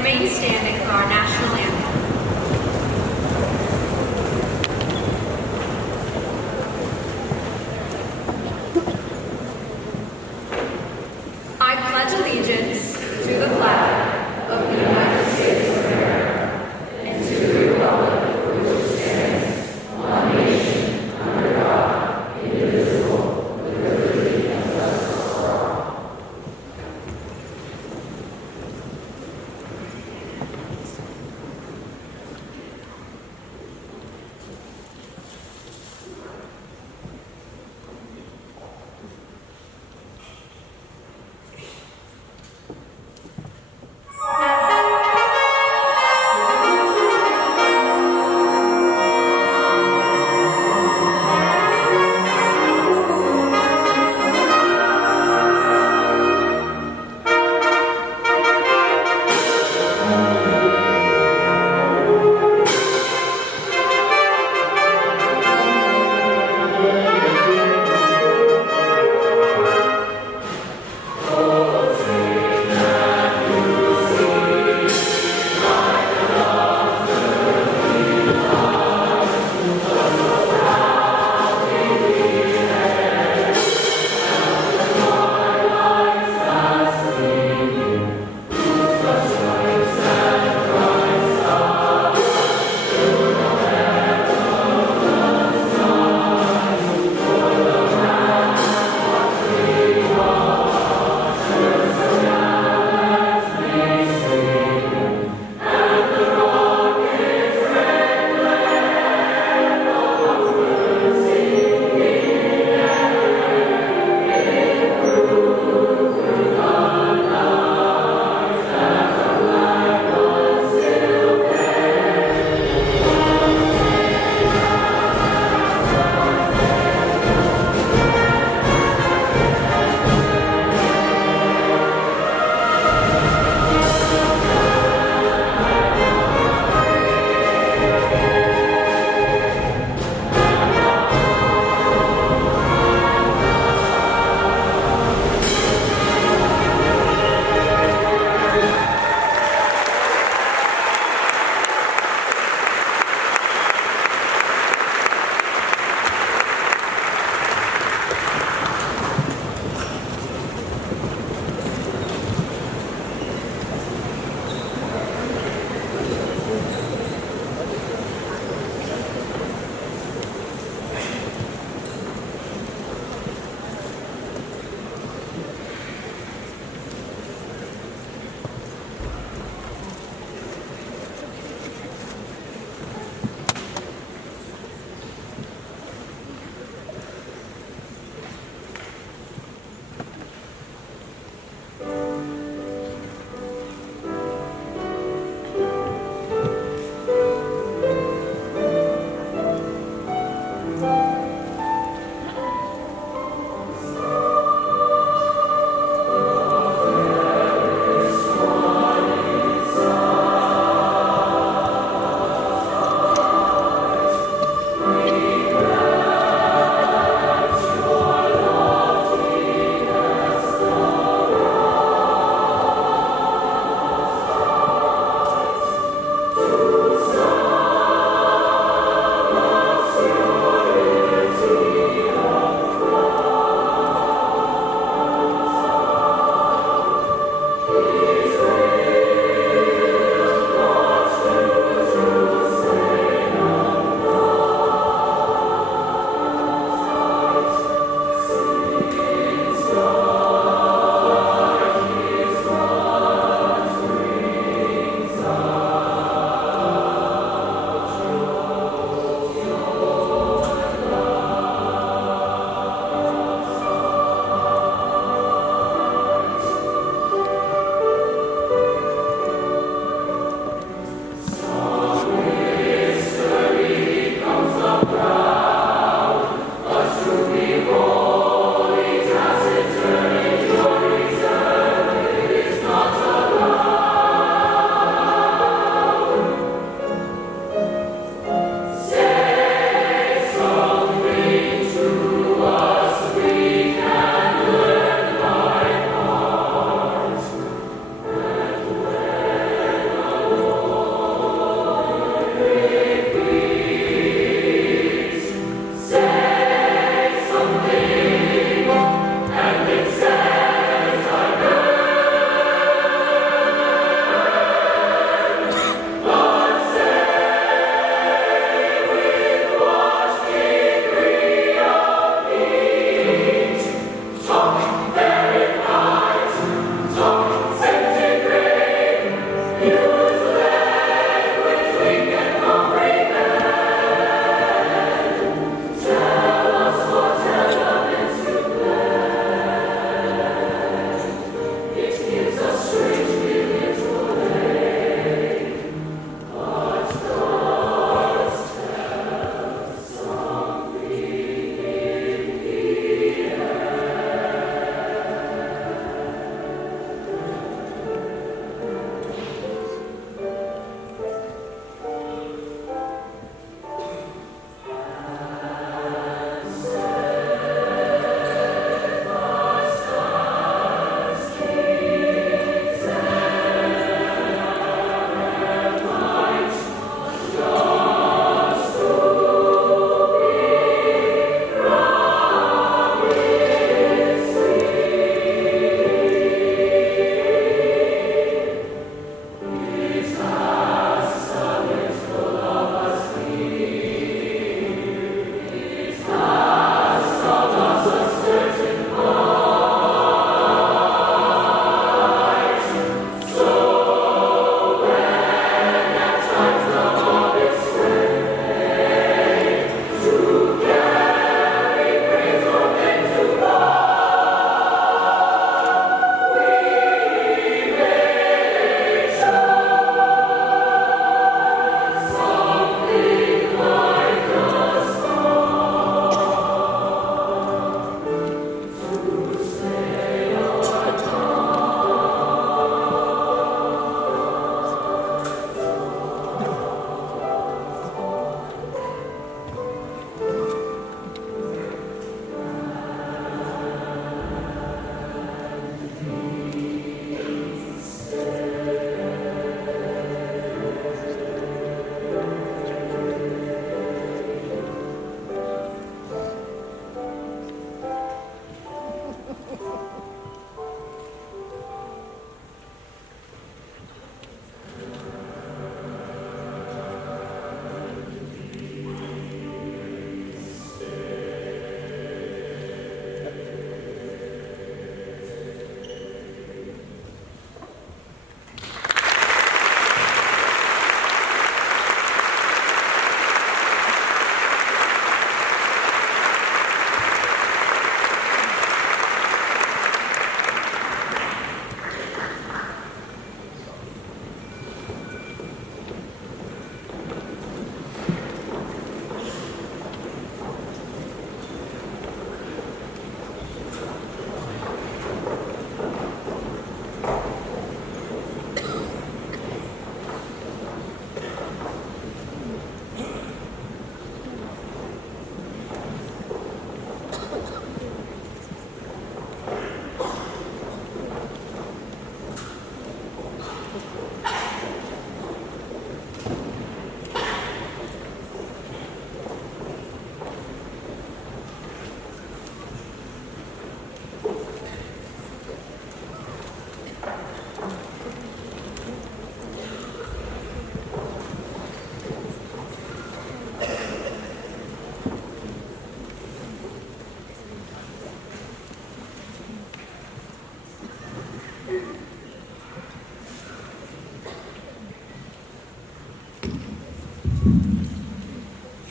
remain standing for our national anthem. I pledge allegiance to the flag of the United States of America and to the republic for which it stands, one nation, under God, indivisible, with liberty and justice for all.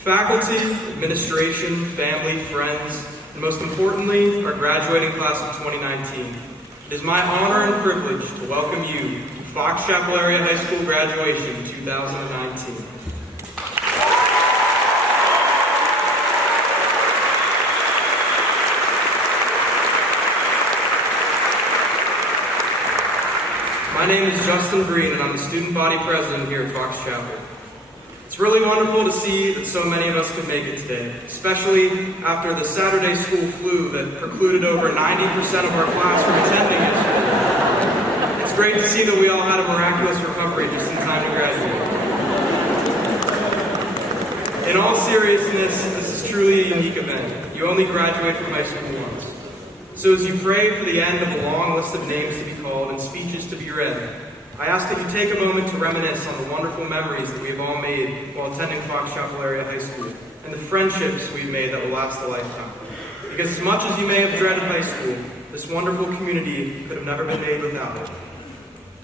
Faculty, administration, family, friends, and most importantly, our graduating class of 2019. It is my honor and privilege to welcome you to Fox Chapel Area High School graduation 2019. My name is Justin Green, and I'm the student body president here at Fox Chapel. It's really wonderful to see that so many of us could make it today, especially after the Saturday school flu that precluded over 90% of our class from attending yesterday. It's great to see that we all had a miraculous recovery just in time to graduate. In all seriousness, this is truly a unique event. You only graduate from high school once. So as you pray for the end of a long list of names to be called and speeches to be read, I ask that you take a moment to reminisce on the wonderful memories that we have all made while attending Fox Chapel Area High School, and the friendships we've made that will last a lifetime. Because as much as you may have dreaded high school, this wonderful community could have never been made without it.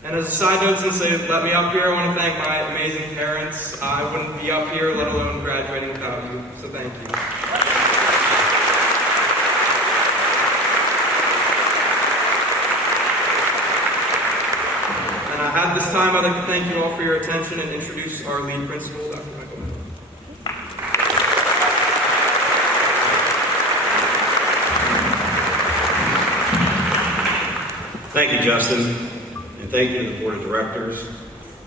And as a side note, since they let me up here, I want to thank my amazing parents. I wouldn't be up here, let alone graduating without you, so thank you. At this time, I'd like to thank you all for your attention and introduce our lead principal, Dr. Michael. Thank you, Justin, and thank you to the Board of Directors,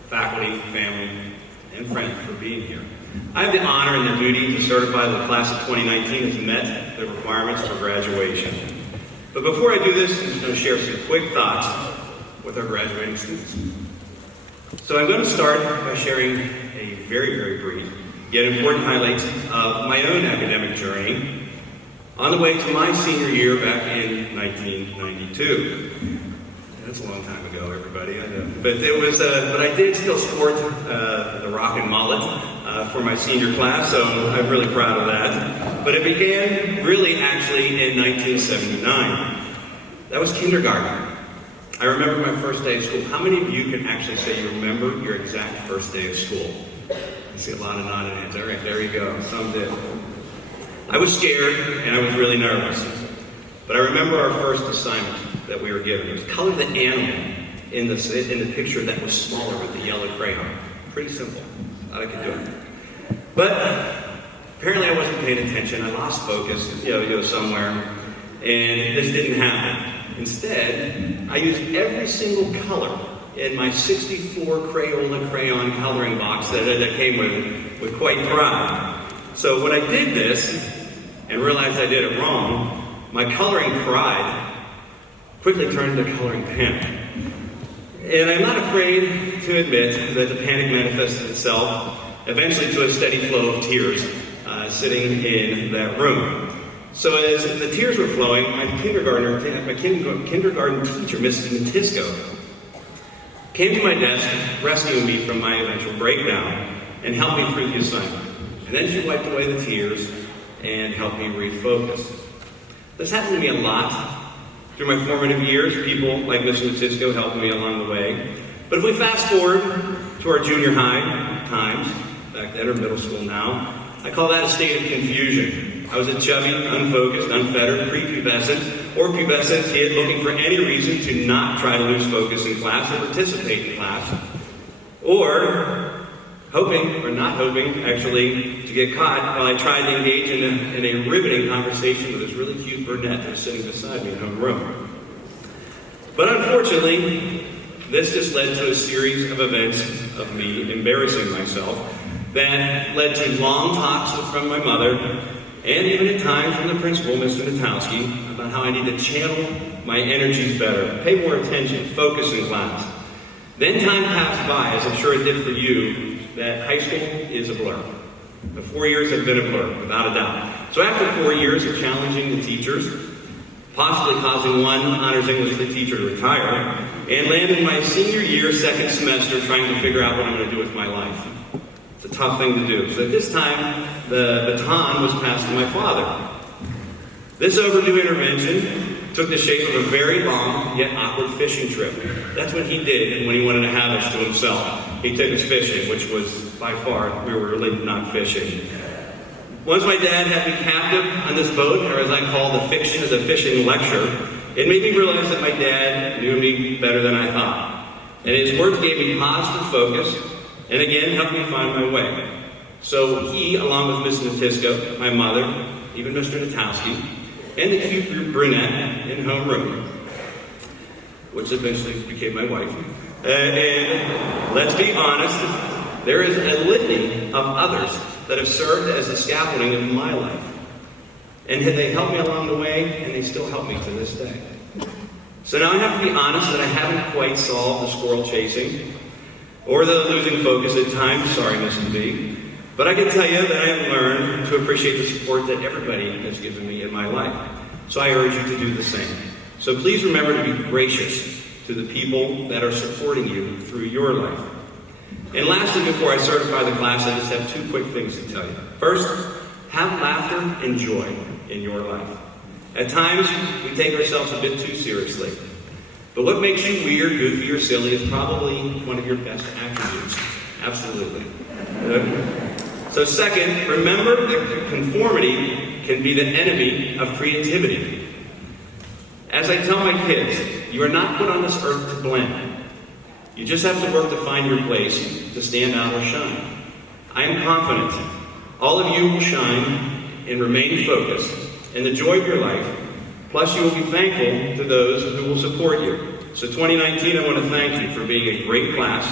faculty, family, and friends for being here. I have the honor and the duty to certify that the class of 2019 has met the requirements for graduation. But before I do this, I'm just going to share some quick thoughts with our graduating students. So I'm going to start by sharing a very, very brief, yet important highlights of my own academic journey on the way to my senior year back in 1992. That's a long time ago, everybody, I know. But but I did still sport the rock and mullet for my senior class, so I'm really proud of that. But it began really actually in 1979. That was kindergarten. I remember my first day of school. How many of you can actually say you remember your exact first day of school? I see a lot of nodding heads. All right, there you go. Some did. I was scared, and I was really nervous. But I remember our first assignment that we were given. It was color the animal in the picture that was smaller with the yellow crayon. Pretty simple. Thought I could do it. But apparently I wasn't paying attention. I lost focus, somewhere, and this didn't happen. Instead, I used every single color in my 64 Crayola crayon coloring box that I came with quite pride. So when I did this and realized I did it wrong, my coloring pride quickly turned into coloring panic. And I'm not afraid to admit that the panic manifested itself eventually to a steady flow of tears sitting in that room. So as the tears were flowing, my kindergarten teacher, Mrs. Matisco, came to my desk, rescuing me from my eventual breakdown, and helped me through the assignment. And then she wiped away the tears and helped me refocus. This happened to me a lot through my formative years. People like Mrs. Matisco helped me along the way. But if we fast forward to our junior high times, back then or middle school now, I call that a state of confusion. I was a chubby, unfocused, unfettered, prepubescent, or pubescent kid looking for any reason to not try to lose focus in class or participate in class. Or hoping, or not hoping, actually, to get caught while I tried to engage in a riveting conversation with this really cute brunette that was sitting beside me in her room. But unfortunately, this just led to a series of events of me embarrassing myself that led to long talks from my mother, and even at times from the principal, Mr. Natowski, about how I need to channel my energies better, pay more attention, focus in class. Then time passed by, as I'm sure it did for you, that high school is a blur. The 4 years have been a blur, without a doubt. So after 4 years of challenging the teachers, possibly causing one honors English teacher to retire, and landing my senior year, second semester, trying to figure out what I'm going to do with my life. It's a tough thing to do. So at this time, the baton was passed to my father. This overdue intervention took the shape of a very long, yet awkward fishing trip. That's what he did when he wanted to have us to himself. He took us fishing, which was, by far, we were really not fishing. Once my dad had me captive on this boat, or as I call the fiction of the fishing lecture, it made me realize that my dad knew me better than I thought. And his words gave me positive focus, and again helped me find my way. So he, along with Miss Natisco, my mother, even Mr. Natowski, and the cute brunette in homeroom, which eventually became my wife. And let's be honest, there is a litany of others that have served as the scaffolding of my life. And they helped me along the way, and they still help me to this day. So now I have to be honest that I haven't quite solved the squirrel chasing or the losing focus at times. Sorry, Mr. B. But I can tell you that I have learned to appreciate the support that everybody has given me in my life. So I urge you to do the same. So please remember to be gracious to the people that are supporting you through your life. And lastly, before I certify the class, I just have two quick things to tell you. First, have laughter and joy in your life. At times, we take ourselves a bit too seriously. But what makes you weird, goofy, or silly is probably one of your best attributes. Absolutely. So second, remember that conformity can be the enemy of creativity. As I tell my kids, you are not put on this earth to blend. You just have to work to find your place, to stand out or shine. I am confident all of you will shine and remain focused in the joy of your life. Plus, you will be thankful to those who will support you. So 2019, I want to thank you for being a great class,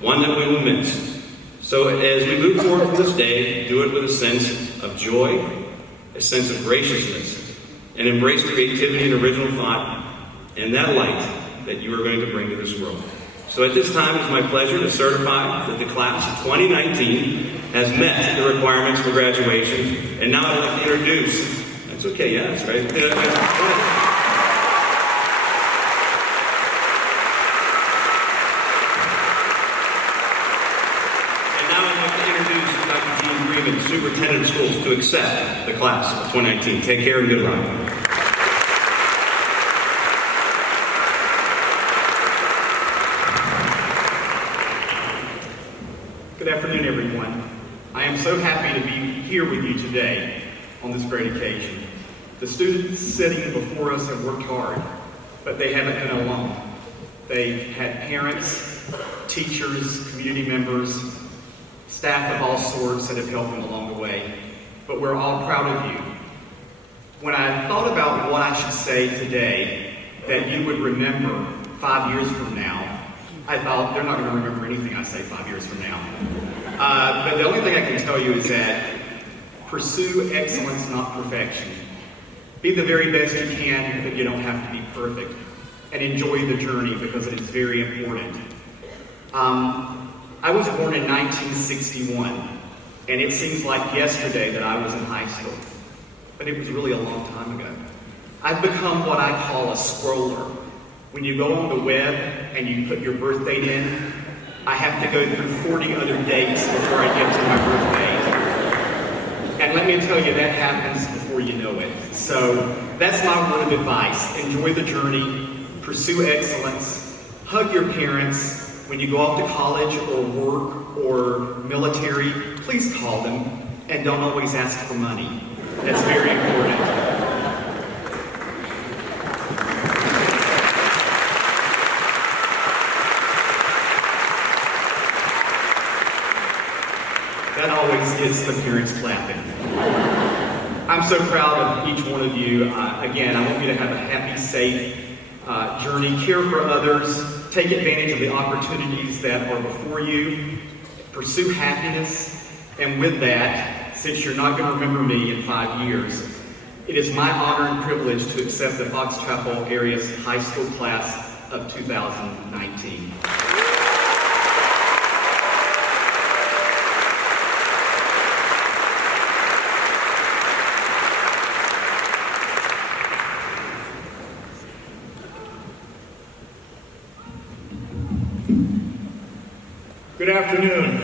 one that we will miss. So as we move forward from this day, do it with a sense of joy, a sense of graciousness, and embrace creativity and original thought and that light that you are going to bring to this world. So at this time, it's my pleasure to certify that the class of 2019 has met the requirements for graduation. And now I'd like to introduce, that's okay, yeah, that's right. And now I'd like to introduce Dr. Gene Freeman, Superintendent of Schools, to accept the class of 2019. Take care and good luck. Good afternoon, everyone. I am so happy to be here with you today on this great occasion. The students sitting before us have worked hard, but they haven't been alone. They've had parents, teachers, community members, staff of all sorts that have helped them along the way. But we're all proud of you. When I thought about what I should say today that you would remember 5 years from now, I thought they're not going to remember anything I say 5 years from now. But the only thing I can tell you is that pursue excellence, not perfection. Be the very best you can, but you don't have to be perfect. And enjoy the journey because it is very important. I was born in 1961, and it seems like yesterday that I was in high school. But it was really a long time ago. I've become what I call a scroller. When you go on the web and you put your birth date in, I have to go through 40 other dates before I get to my birth date. And let me tell you, that happens before you know it. So that's my word of advice. Enjoy the journey, pursue excellence, hug your parents. When you go off to college or work or military, please call them and don't always ask for money. That's very important. That always gets the parents clapping. I'm so proud of each one of you. Again, I want you to have a happy, safe journey. Care for others. Take advantage of the opportunities that are before you. Pursue happiness. And with that, since you're not going to remember me in 5 years, it is my honor and privilege to accept the Fox Chapel area's high school class of 2019. Good afternoon.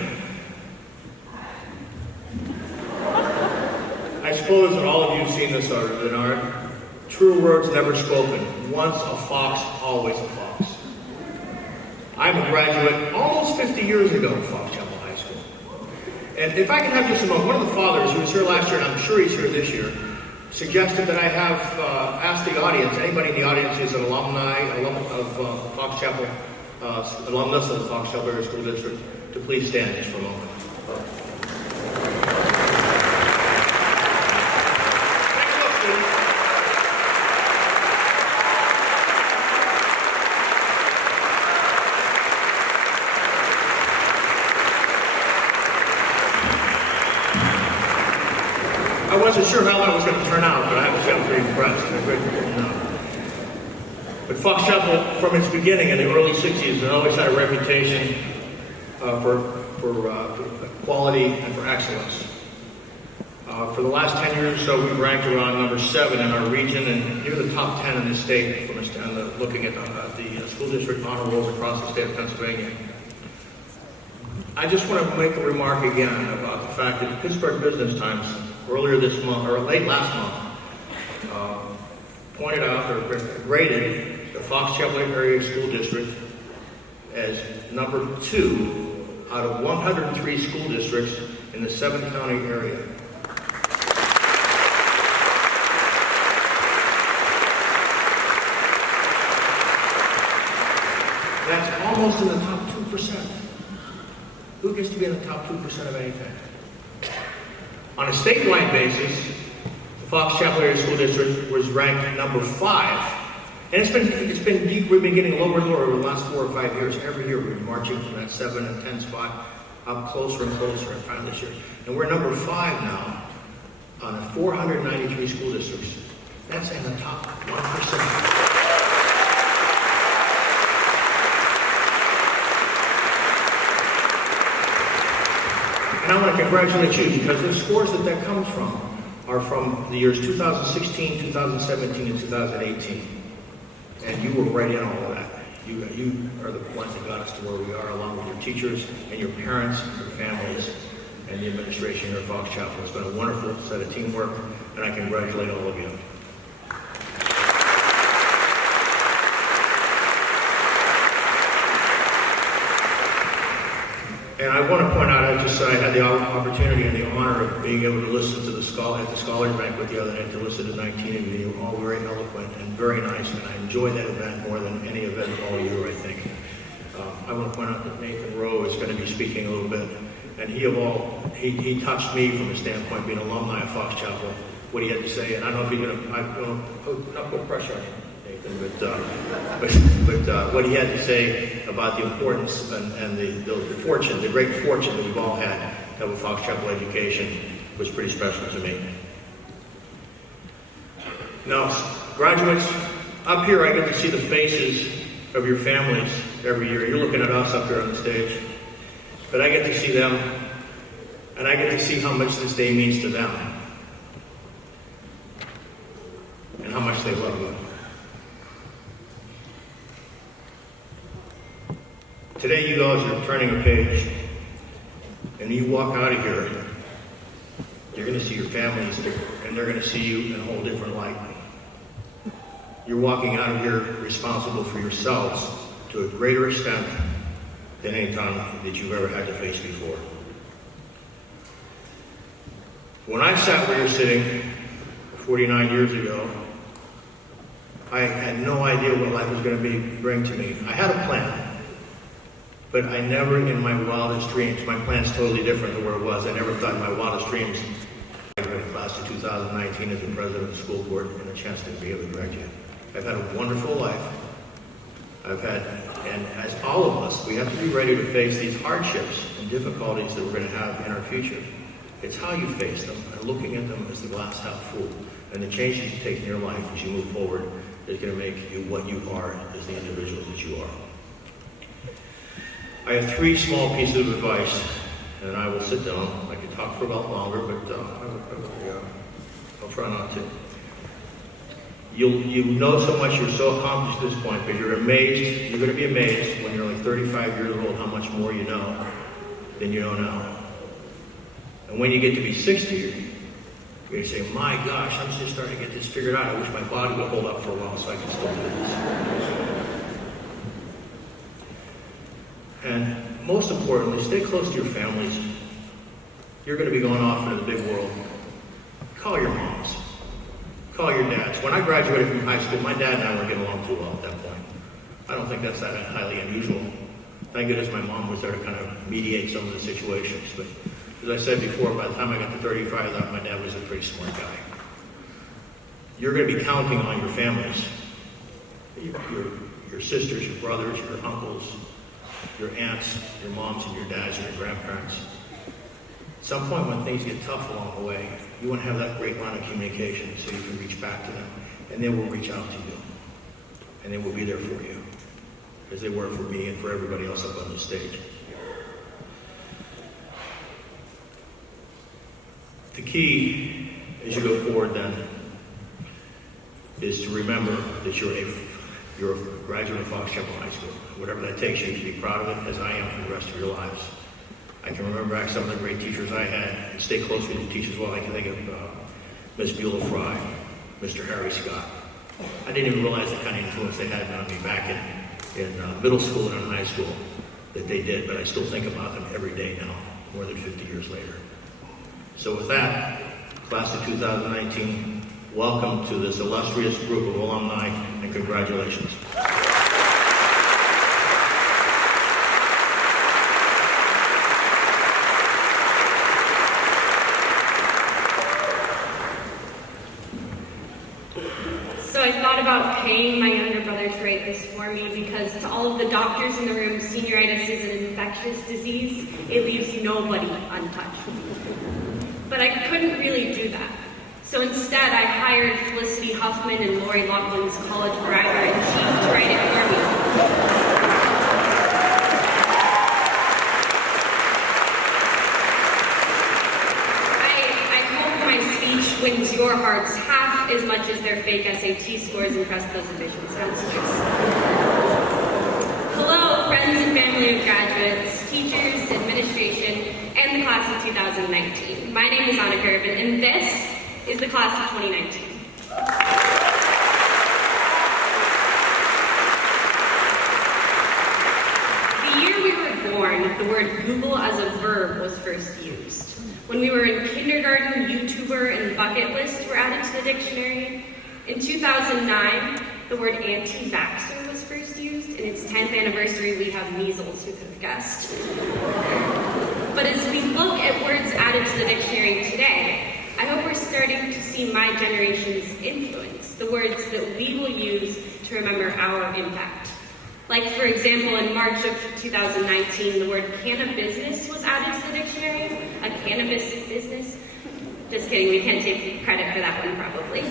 I suppose that all of you have seen this art. True words never spoken. Once a fox, always a fox. I'm a graduate almost 50 years ago of Fox Chapel High School. And if I can have just a moment, one of the fathers who was here last year, and I'm sure he's here this year, suggested that I have asked the audience, anybody in the audience who's an alum of Fox Chapel, alumnus of the Fox Chapel Area School District, to please stand just for a moment. I wasn't sure how that was going to turn out, but I was pretty impressed. But Fox Chapel, from its beginning in the early 60s, has always had a reputation for quality and for excellence. For the last 10 years or so, we've ranked around number 7 in our region and even the top 10 in the state, looking at the school district honor rolls across the state of Pennsylvania. I just want to make a remark again about the fact that Pittsburgh Business Times earlier this month, or late last month, pointed out or graded the Fox Chapel Area School District as number 2 out of 103 school districts in the 7-county area. That's almost in the top 2%. Who gets to be in the top 2% of anything? On a statewide basis, the Fox Chapel Area School District was ranked number 5. And we've been getting lower and lower over the last 4 or 5 years. Every year we've been marching from that 7 and 10 spot up closer and closer and finally this year. And we're number 5 now on 493 school districts. That's in the top 1%. And I want to congratulate you because the scores that comes from are from the years 2016, 2017, and 2018. And you were right in all of that. You are the ones that got us to where we are, along with your teachers and your parents and your families and the administration here at Fox Chapel. It's been a wonderful set of teamwork, and I congratulate all of you. And I want to point out, I had the opportunity and the honor of being able to listen to at the Scholars Banquet the other night, to listen to 19 of you, all very eloquent and very nice, and I enjoyed that event more than any event all year, I think. I want to point out that Nathan Rowe is going to be speaking a little bit, and he touched me from the standpoint of being an alumni of Fox Chapel, what he had to say, and I don't know if he's going to, not put pressure on you, Nathan, but what he had to say about the importance and the fortune, the great fortune that we've all had to have a Fox Chapel education was pretty special to me. Now, graduates, up here I get to see the faces of your families every year. You're looking at us up here on the stage, but I get to see them, and I get to see how much this day means to them, and how much they love you. Today you guys are turning a page, and you walk out of here, you're going to see your families, and they're going to see you in a whole different light. You're walking out of here responsible for yourselves to a greater extent than any time that you've ever had to face before. When I sat where you're sitting 49 years ago, I had no idea what life was going to bring to me. I had a plan. But I never, in my wildest dreams, my plan's totally different than where it was. I never thought in my wildest dreams I graduated class of 2019 as the president of the school board and a chance to be able to graduate. I've had a wonderful life. And as all of us, we have to be ready to face these hardships and difficulties that we're going to have in our future. It's how you face them and looking at them as the glass half full. And the changes you take in your life as you move forward is going to make you what you are as the individuals that you are. I have 3 small pieces of advice, and I will sit down. I could talk for about longer, but I'll try not to. You know so much, you're so accomplished at this point, but you're amazed. You're going to be amazed when you're like 35 years old how much more you know than you know now. And when you get to be 60, you're going to say, my gosh, I'm just starting to get this figured out. I wish my body would hold up for a while so I can still do this. And most importantly, stay close to your families. you're going to be going off into the big world. Call your moms. Call your dads. When I graduated from high school, my dad and I weren't getting along too well at that point. I don't think that's that highly unusual. Thank goodness my mom was there to kind of mediate some of the situations. But as I said before, by the time I got to 35, I thought my dad was a pretty smart guy. You're going to be counting on your families, your sisters, your brothers, your uncles, your aunts, your moms, and your dads, and your grandparents. At some point when things get tough along the way, you want to have that great line of communication so you can reach back to them, and they will reach out to you, and they will be there for you, as they were for me and for everybody else up on the stage. The key, as you go forward then, is to remember that you're a graduate of Fox Chapel High School. Whatever that takes you to be proud of it, as I am for the rest of your lives. I can remember back some of the great teachers I had, and stay close with the teachers well. I can think of Miss Beulah Fry, Mr. Harry Scott. I didn't even realize the kind of influence they had on me back in middle school and in high school that they did, but I still think about them every day now, more than 50 years later. So with that, class of 2019, welcome to this illustrious group of alumni, and congratulations. So I thought about paying my younger brother to write this for me because to all of the doctors in the room, senioritis is an infectious disease. It leaves nobody untouched. But I couldn't really do that. So instead, I hired Felicity Huffman and Lori Laughlin's college writer-in-chief to write it for me. I hope my speech wins your hearts half as much as their fake SAT scores impress those admissions counselors. Hello, friends and family of graduates, teachers, administration, and the class of 2019. My name is Anna Gervin, and this is the class of 2019. The year we were born, the word Google as a verb was first used. When we were in kindergarten, YouTuber and bucket list were added to the dictionary. In 2009, the word anti-vaxxer was first used. In its 10th anniversary, we have measles, who could have guessed. But as we look at words added to the dictionary today, I hope we're starting to see my generation's influence, the words that we will use to remember our impact. Like, for example, in March of 2019, the word cannabis was added to the dictionary. A cannabis business. Just kidding, we can't take credit for that one, probably.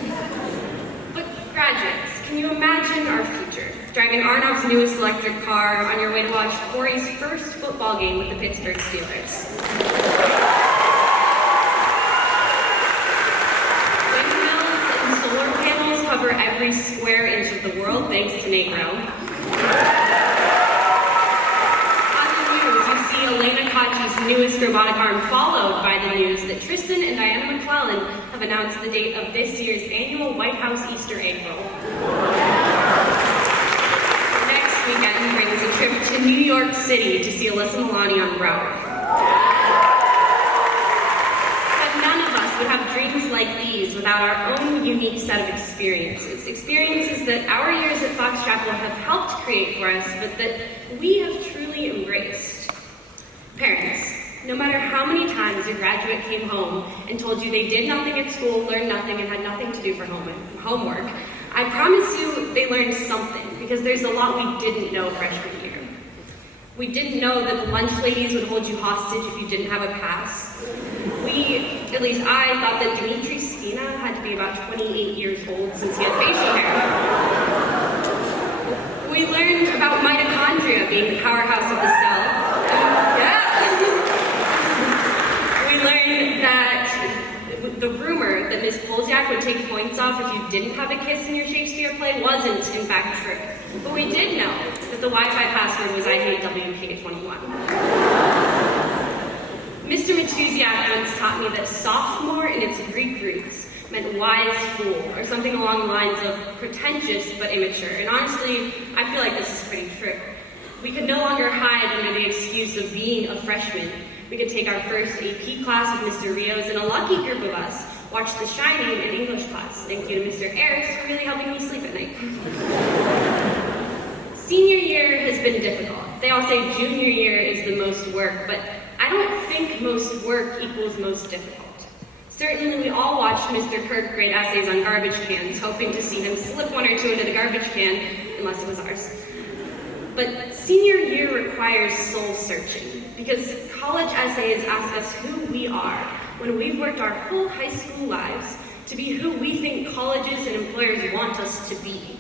But graduates, can you imagine our future? Driving Arnov's newest electric car on your way to watch Corey's first football game with the Pittsburgh Steelers. Cover every square inch of the world, thanks to Nate Rowe. On the news, you see Elena Kachi's newest robotic arm, followed by the news that Tristan and Diana McClellan have announced the date of this year's annual White House Easter egg roll. Next weekend brings a trip to New York City to see Alyssa Milani on Broward. Would have dreams like these without our own unique set of experiences that our years at Fox Chapel have helped create for us, but that we have truly embraced. Parents, no matter how many times your graduate came home and told you they did nothing at school, learned nothing, and had nothing to do for homework, I promise you they learned something, because there's a lot we didn't know freshman year. We didn't know that the lunch ladies would hold you hostage if you didn't have a pass. At least I, thought that Dimitri Spina had to be about 28 years old since he had facial hair. We learned about mitochondria being the powerhouse of the cell. We learned that the rumor that Ms. Polziak would take points off if you didn't have a kiss in your Shakespeare play wasn't, in fact, true. But we did know that the Wi-Fi password was I hate WK21. Mr. Matusiak once taught me that sophomore in its Greek roots meant wise fool, or something along the lines of pretentious but immature. And honestly, I feel like this is pretty true. We could no longer hide under the excuse of being a freshman we could take our first AP class with Mr. Rios, and a lucky group of us watched The Shining in English class. Thank you to Mr. Ayers for really helping me sleep at night. Senior year has been difficult. They all say junior year is the most work, but I don't think most work equals most difficult. Certainly, we all watched Mr. Kirk grade essays on garbage cans, hoping to see him slip one or two into the garbage can, unless it was ours. But senior year requires soul searching, because college essays ask us who we are when we've worked our whole high school lives to be who we think colleges and employers want us to be.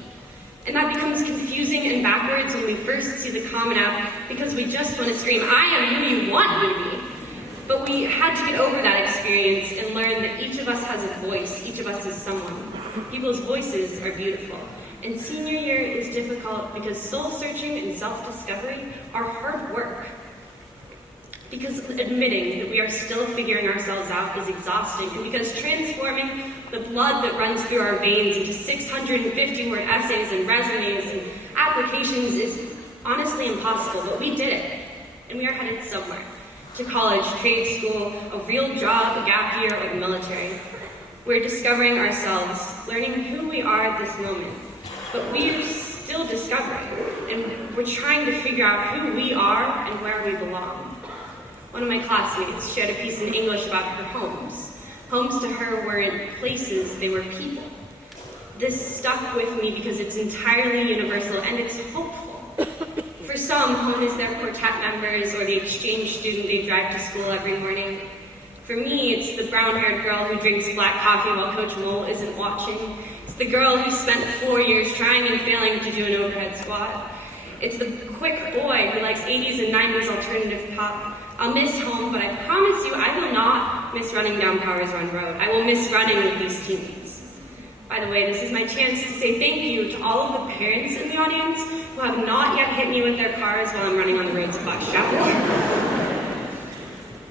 And that becomes confusing and backwards when we first see the Common App, because we just want to scream, "I am who you want me to be." But we had to get over that experience and learn that each of us has a voice, each of us is someone. People's voices are beautiful. And senior year is difficult because soul searching and self-discovery are hard work. Because admitting that we are still figuring ourselves out is exhausting, and because transforming the blood that runs through our veins into 650-word essays and resumes and applications is honestly impossible, but we did it, and we are headed somewhere. To college, trade school, a real job, a gap year, or the military. We're discovering ourselves, learning who we are at this moment, but we're still discovering, and we're trying to figure out who we are and where we belong. One of my classmates shared a piece in English about her homes. Homes to her weren't places, they were people. This stuck with me because it's entirely universal and it's hopeful. For some, home is their quartet members or the exchange student they drive to school every morning. For me, it's the brown-haired girl who drinks black coffee while Coach Mole isn't watching. It's the girl who spent 4 years trying and failing to do an overhead squat. It's the quick boy who likes 80s and 90s alternative pop. I'll miss home, but I promise you I will not miss running down Powers Run Road. I will miss running with these teammates. By the way, this is my chance to say thank you to all of the parents in the audience who have not yet hit me with their cars while I'm running on the roads of Fox Chapel.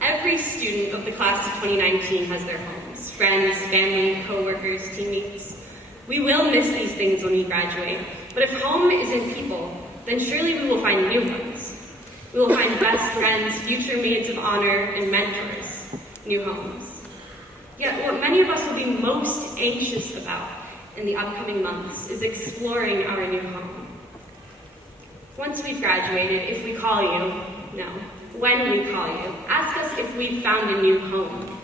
Every student of the class of 2019 has their homes, friends, family, co-workers, teammates. We will miss these things when we graduate, but if home is in people, then surely we will find new ones. We will find best friends, future maids of honor, and mentors, new homes. Yet what many of us will be most anxious about in the upcoming months is exploring our new home. Once we've graduated, if we call you, no, when we call you, ask us if we've found a new home.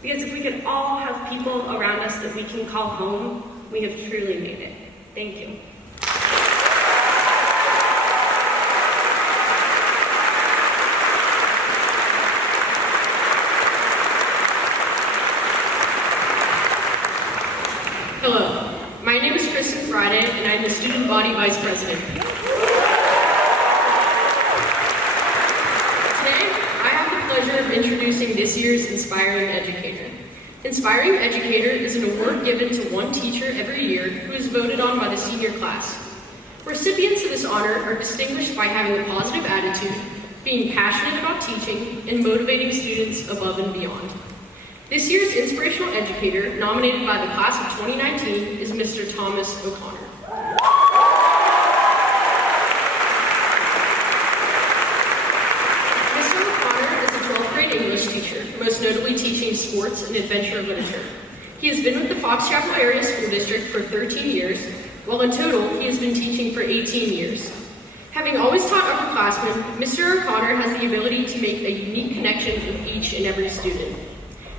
Because if we could all have people around us that we can call home, we have truly made it. Thank you. Hello, my name is Kristen Friday, and I'm the Student Body Vice President. Today, I have the pleasure of introducing this year's Inspiring Educator. Inspiring Educator is an award given to one teacher every year who is voted on by the senior class. Recipients of this honor are distinguished by having a positive attitude, being passionate about teaching, and motivating students above and beyond. This year's Inspirational Educator, nominated by the class of 2019, is Mr. Thomas O'Connor. Mr. O'Connor is a 12th grade English teacher, most notably teaching sports and adventure literature. He has been with the Fox Chapel Area School District for 13 years, while in total, he has been teaching for 18 years. Having always taught upperclassmen, Mr. O'Connor has the ability to make a unique connection with each and every student.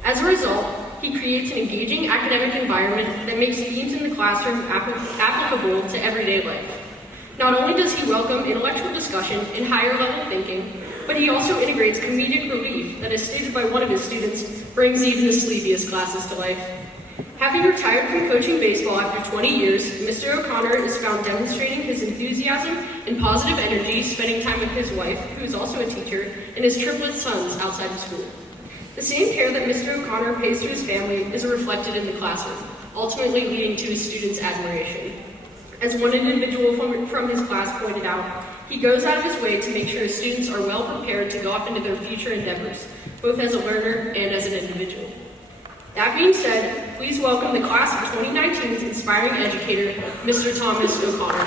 As a result, he creates an engaging academic environment that makes themes in the classroom applicable to everyday life. Not only does he welcome intellectual discussion and higher level thinking, but he also integrates comedic relief that, as stated by one of his students, brings even the sleepiest classes to life. Having retired from coaching baseball after 20 years, Mr. O'Connor is found demonstrating his enthusiasm and positive energy spending time with his wife, who is also a teacher, and his triplet sons outside of school. The same care that Mr. O'Connor pays to his family is reflected in the classroom, ultimately leading to his students' admiration. As one individual from his class pointed out, he goes out of his way to make sure his students are well prepared to go off into their future endeavors, both as a learner and as an individual. That being said, please welcome the class of 2019's Inspiring Educator, Mr. Thomas O'Connor.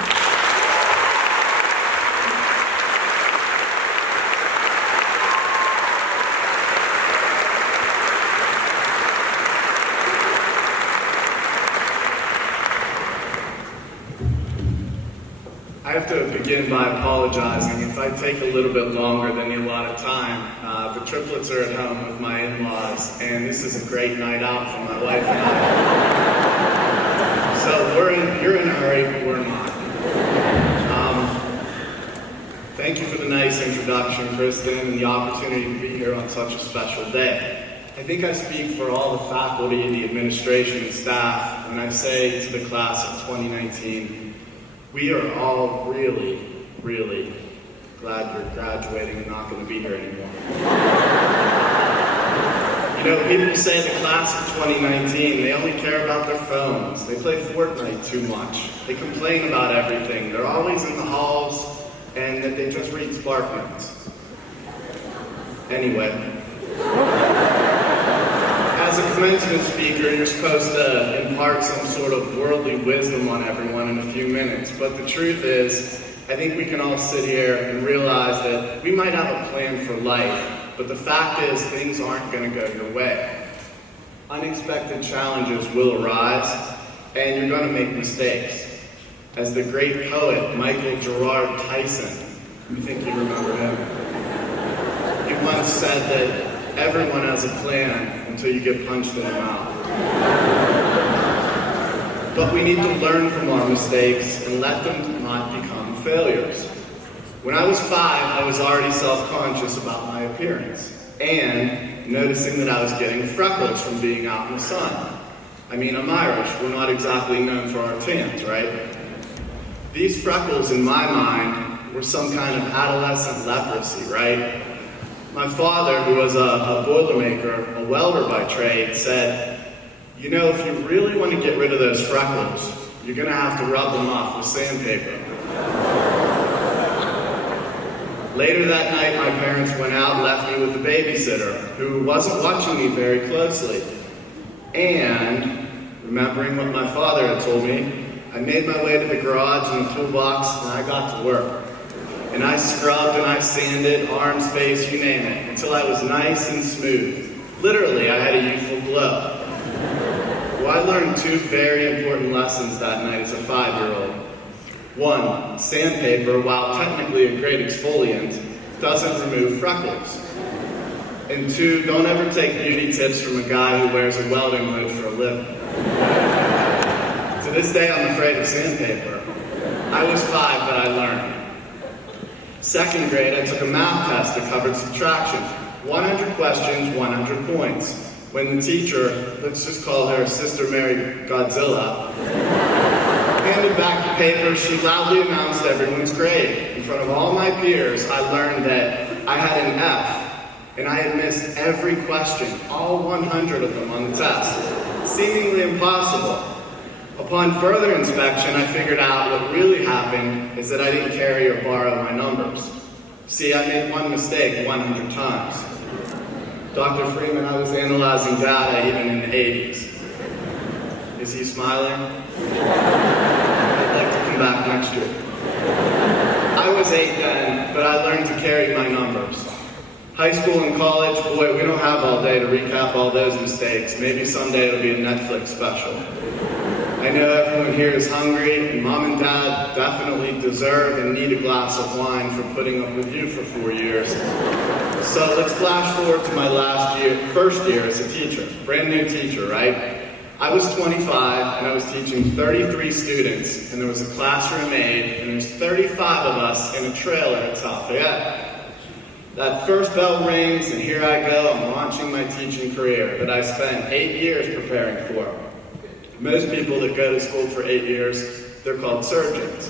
begin by apologizing if I take a little bit longer than the allotted time. The triplets are at home with my in-laws, and this is a great night out for my wife and I. So you're in a hurry, but we're not. Thank you for the nice introduction, Kristen, and the opportunity to be here on such a special day. I think I speak for all the faculty, the administration, and staff when I say to the class of 2019, we are all really, really glad you're graduating and not going to be here anymore. You know, people say the class of 2019, they only care about their phones. They play Fortnite too much. They complain about everything. They're always in the halls, and that they just read Spark Notes. Anyway. As a commencement speaker, you're supposed to impart some sort of worldly wisdom on everyone in a few minutes, but the truth is, I think we can all sit here and realize that we might have a plan for life, but the fact is things aren't going to go your way. Unexpected challenges will arise, and you're going to make mistakes. As the great poet Michael Gerard Tyson, you think you remember him, he once said that everyone has a plan until you get punched in the mouth. But we need to learn from our mistakes and let them not become failures. When I was 5, I was already self-conscious about my appearance and noticing that I was getting freckles from being out in the sun. I mean, I'm Irish. We're not exactly known for our tans, right? These freckles, in my mind, were some kind of adolescent leprosy, right? My father, who was a boilermaker, a welder by trade, said, you know, if you really want to get rid of those freckles, you're going to have to rub them off with sandpaper. Later that night, my parents went out and left me with a babysitter who wasn't watching me very closely. And, remembering what my father had told me, I made my way to the garage and the toolbox, and I got to work. And I scrubbed and I sanded, arms, face, you name it, until I was nice and smooth. Literally, I had a youthful glow. Well, I learned 2 very important lessons that night as a 5-year-old. 1, sandpaper, while technically a great exfoliant, doesn't remove freckles. And 2, don't ever take beauty tips from a guy who wears a welding hood for a living. To this day, I'm afraid of sandpaper. I was 5, but I learned. 2nd grade, I took a math test that covered subtraction. 100 questions, 100 points. When the teacher, let's just call her Sister Mary Godzilla, handed back the paper, she loudly announced everyone's grade. In front of all my peers, I learned that I had an F, and I had missed every question, all 100 of them on the test. Seemingly impossible. Upon further inspection, I figured out what really happened is that I didn't carry or borrow my numbers. See, I made one mistake 100 times. Dr. Freeman, I was analyzing data even in the 80s. Is he smiling? I'd like to come back next year. I was 8 then, but I learned to carry my numbers. High school and college, boy, we don't have all day to recap all those mistakes. Maybe someday it'll be a Netflix special. I know everyone here is hungry, and Mom and Dad definitely deserve and need a glass of wine for putting up with you for 4 years. So let's flash forward to my first year as a teacher. Brand new teacher, right? I was 25, and I was teaching 33 students, and there was a classroom aide, and there's 35 of us in a trailer at South Fayette. That first bell rings, and here I go, I'm launching my teaching career that I spent 8 years preparing for. Most people that go to school for 8 years, they're called surgeons.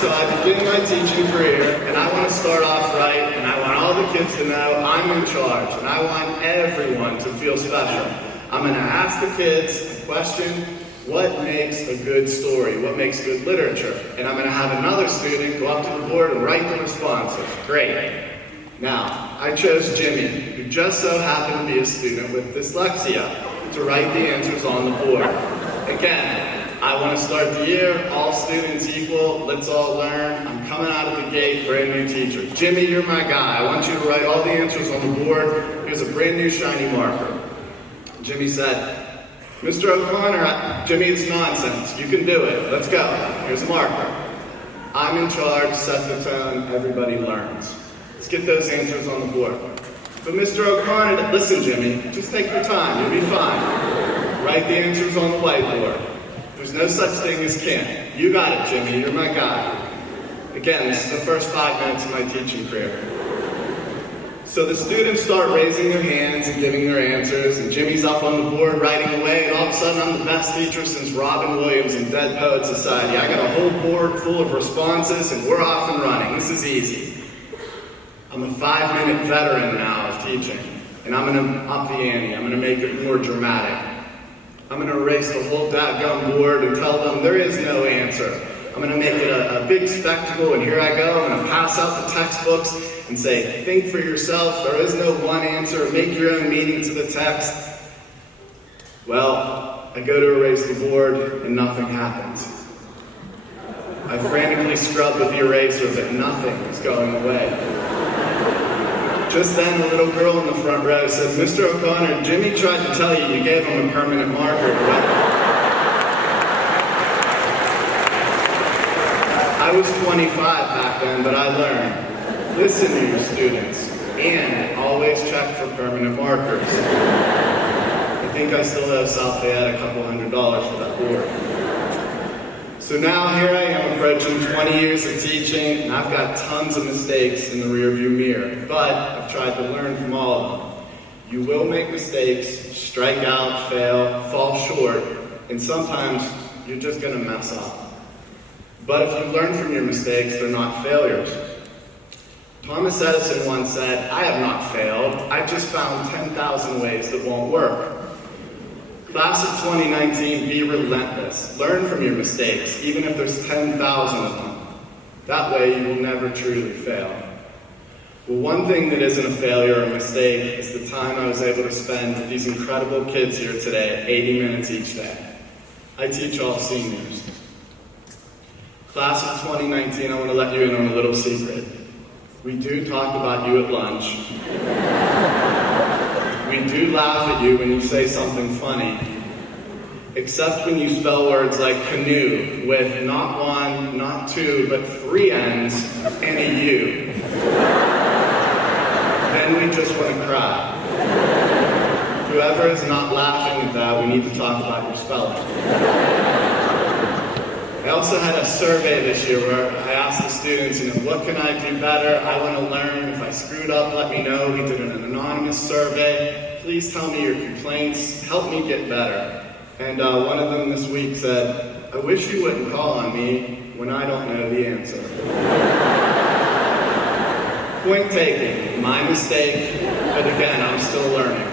So I begin my teaching career, and I want to start off right, and I want all the kids to know I'm in charge, and I want everyone to feel special. I'm going to ask the kids a question, what makes a good story? What makes good literature? And I'm going to have another student go up to the board and write the responses. Great. Now, I chose Jimmy, who just so happened to be a student with dyslexia, to write the answers on the board. Again, I want to start the year, all students equal, let's all learn. I'm coming out of the gate, brand new teacher. Jimmy, you're my guy. I want you to write all the answers on the board. Here's a brand new shiny marker. Jimmy said, Mr. O'Connor, Jimmy, it's nonsense. You can do it. Let's go. Here's a marker. I'm in charge, set the tone, everybody learns. Let's get those answers on the board. But Mr. O'Connor, listen, Jimmy, just take your time, you'll be fine. Write the answers on the whiteboard. There's no such thing as can't. You got it, Jimmy, you're my guy. Again, this is the first 5 minutes of my teaching career. So the students start raising their hands and giving their answers, and Jimmy's up on the board writing away, and all of a sudden I'm the best teacher since Robin Williams in Dead Poet Society. I got a whole board full of responses, and we're off and running. This is easy. I'm a 5-minute veteran now of teaching, and I'm going to up the ante. I'm going to make it more dramatic. I'm going to erase the whole dadgum board and tell them there is no answer. I'm going to make it a big spectacle, and here I go. I'm going to pass out the textbooks and say, think for yourself. There is no one answer. Make your own meaning to the text. Well, I go to erase the board, and nothing happens. I frantically scrub with the eraser, but nothing is going away. Just then, a little girl in the front row said, Mr. O'Connor, Jimmy tried to tell you gave him a permanent marker. I was 25 back then, but I learned. Listen to your students, and always check for permanent markers. I think I still owe South Fayette a couple $100 for that board. So now here I am approaching 20 years of teaching, and I've got tons of mistakes in the rearview mirror, but I've tried to learn from all of them. You will make mistakes, strike out, fail, fall short, and sometimes you're just going to mess up. But if you learn from your mistakes, they're not failures. Thomas Edison once said, I have not failed, I've just found 10,000 ways that won't work. Class of 2019, be relentless. Learn from your mistakes, even if there's 10,000 of them. That way you will never truly fail. Well, one thing that isn't a failure or a mistake is the time I was able to spend with these incredible kids here today, 80 minutes each day. I teach all seniors. Class of 2019, I want to let you in on a little secret. We do talk about you at lunch. We do laugh at you when you say something funny. Except when you spell words like canoe with not one, not two, but 3 N's and a U. Then we just want to cry. Whoever is not laughing at that, we need to talk about your spelling. I also had a survey this year where I asked the students, what can I do better? I want to learn. If I screwed up, let me know. We did an anonymous survey. Please tell me your complaints. Help me get better. And one of them this week said, I wish you wouldn't call on me when I don't know the answer. Point taken. My mistake. But again, I'm still learning.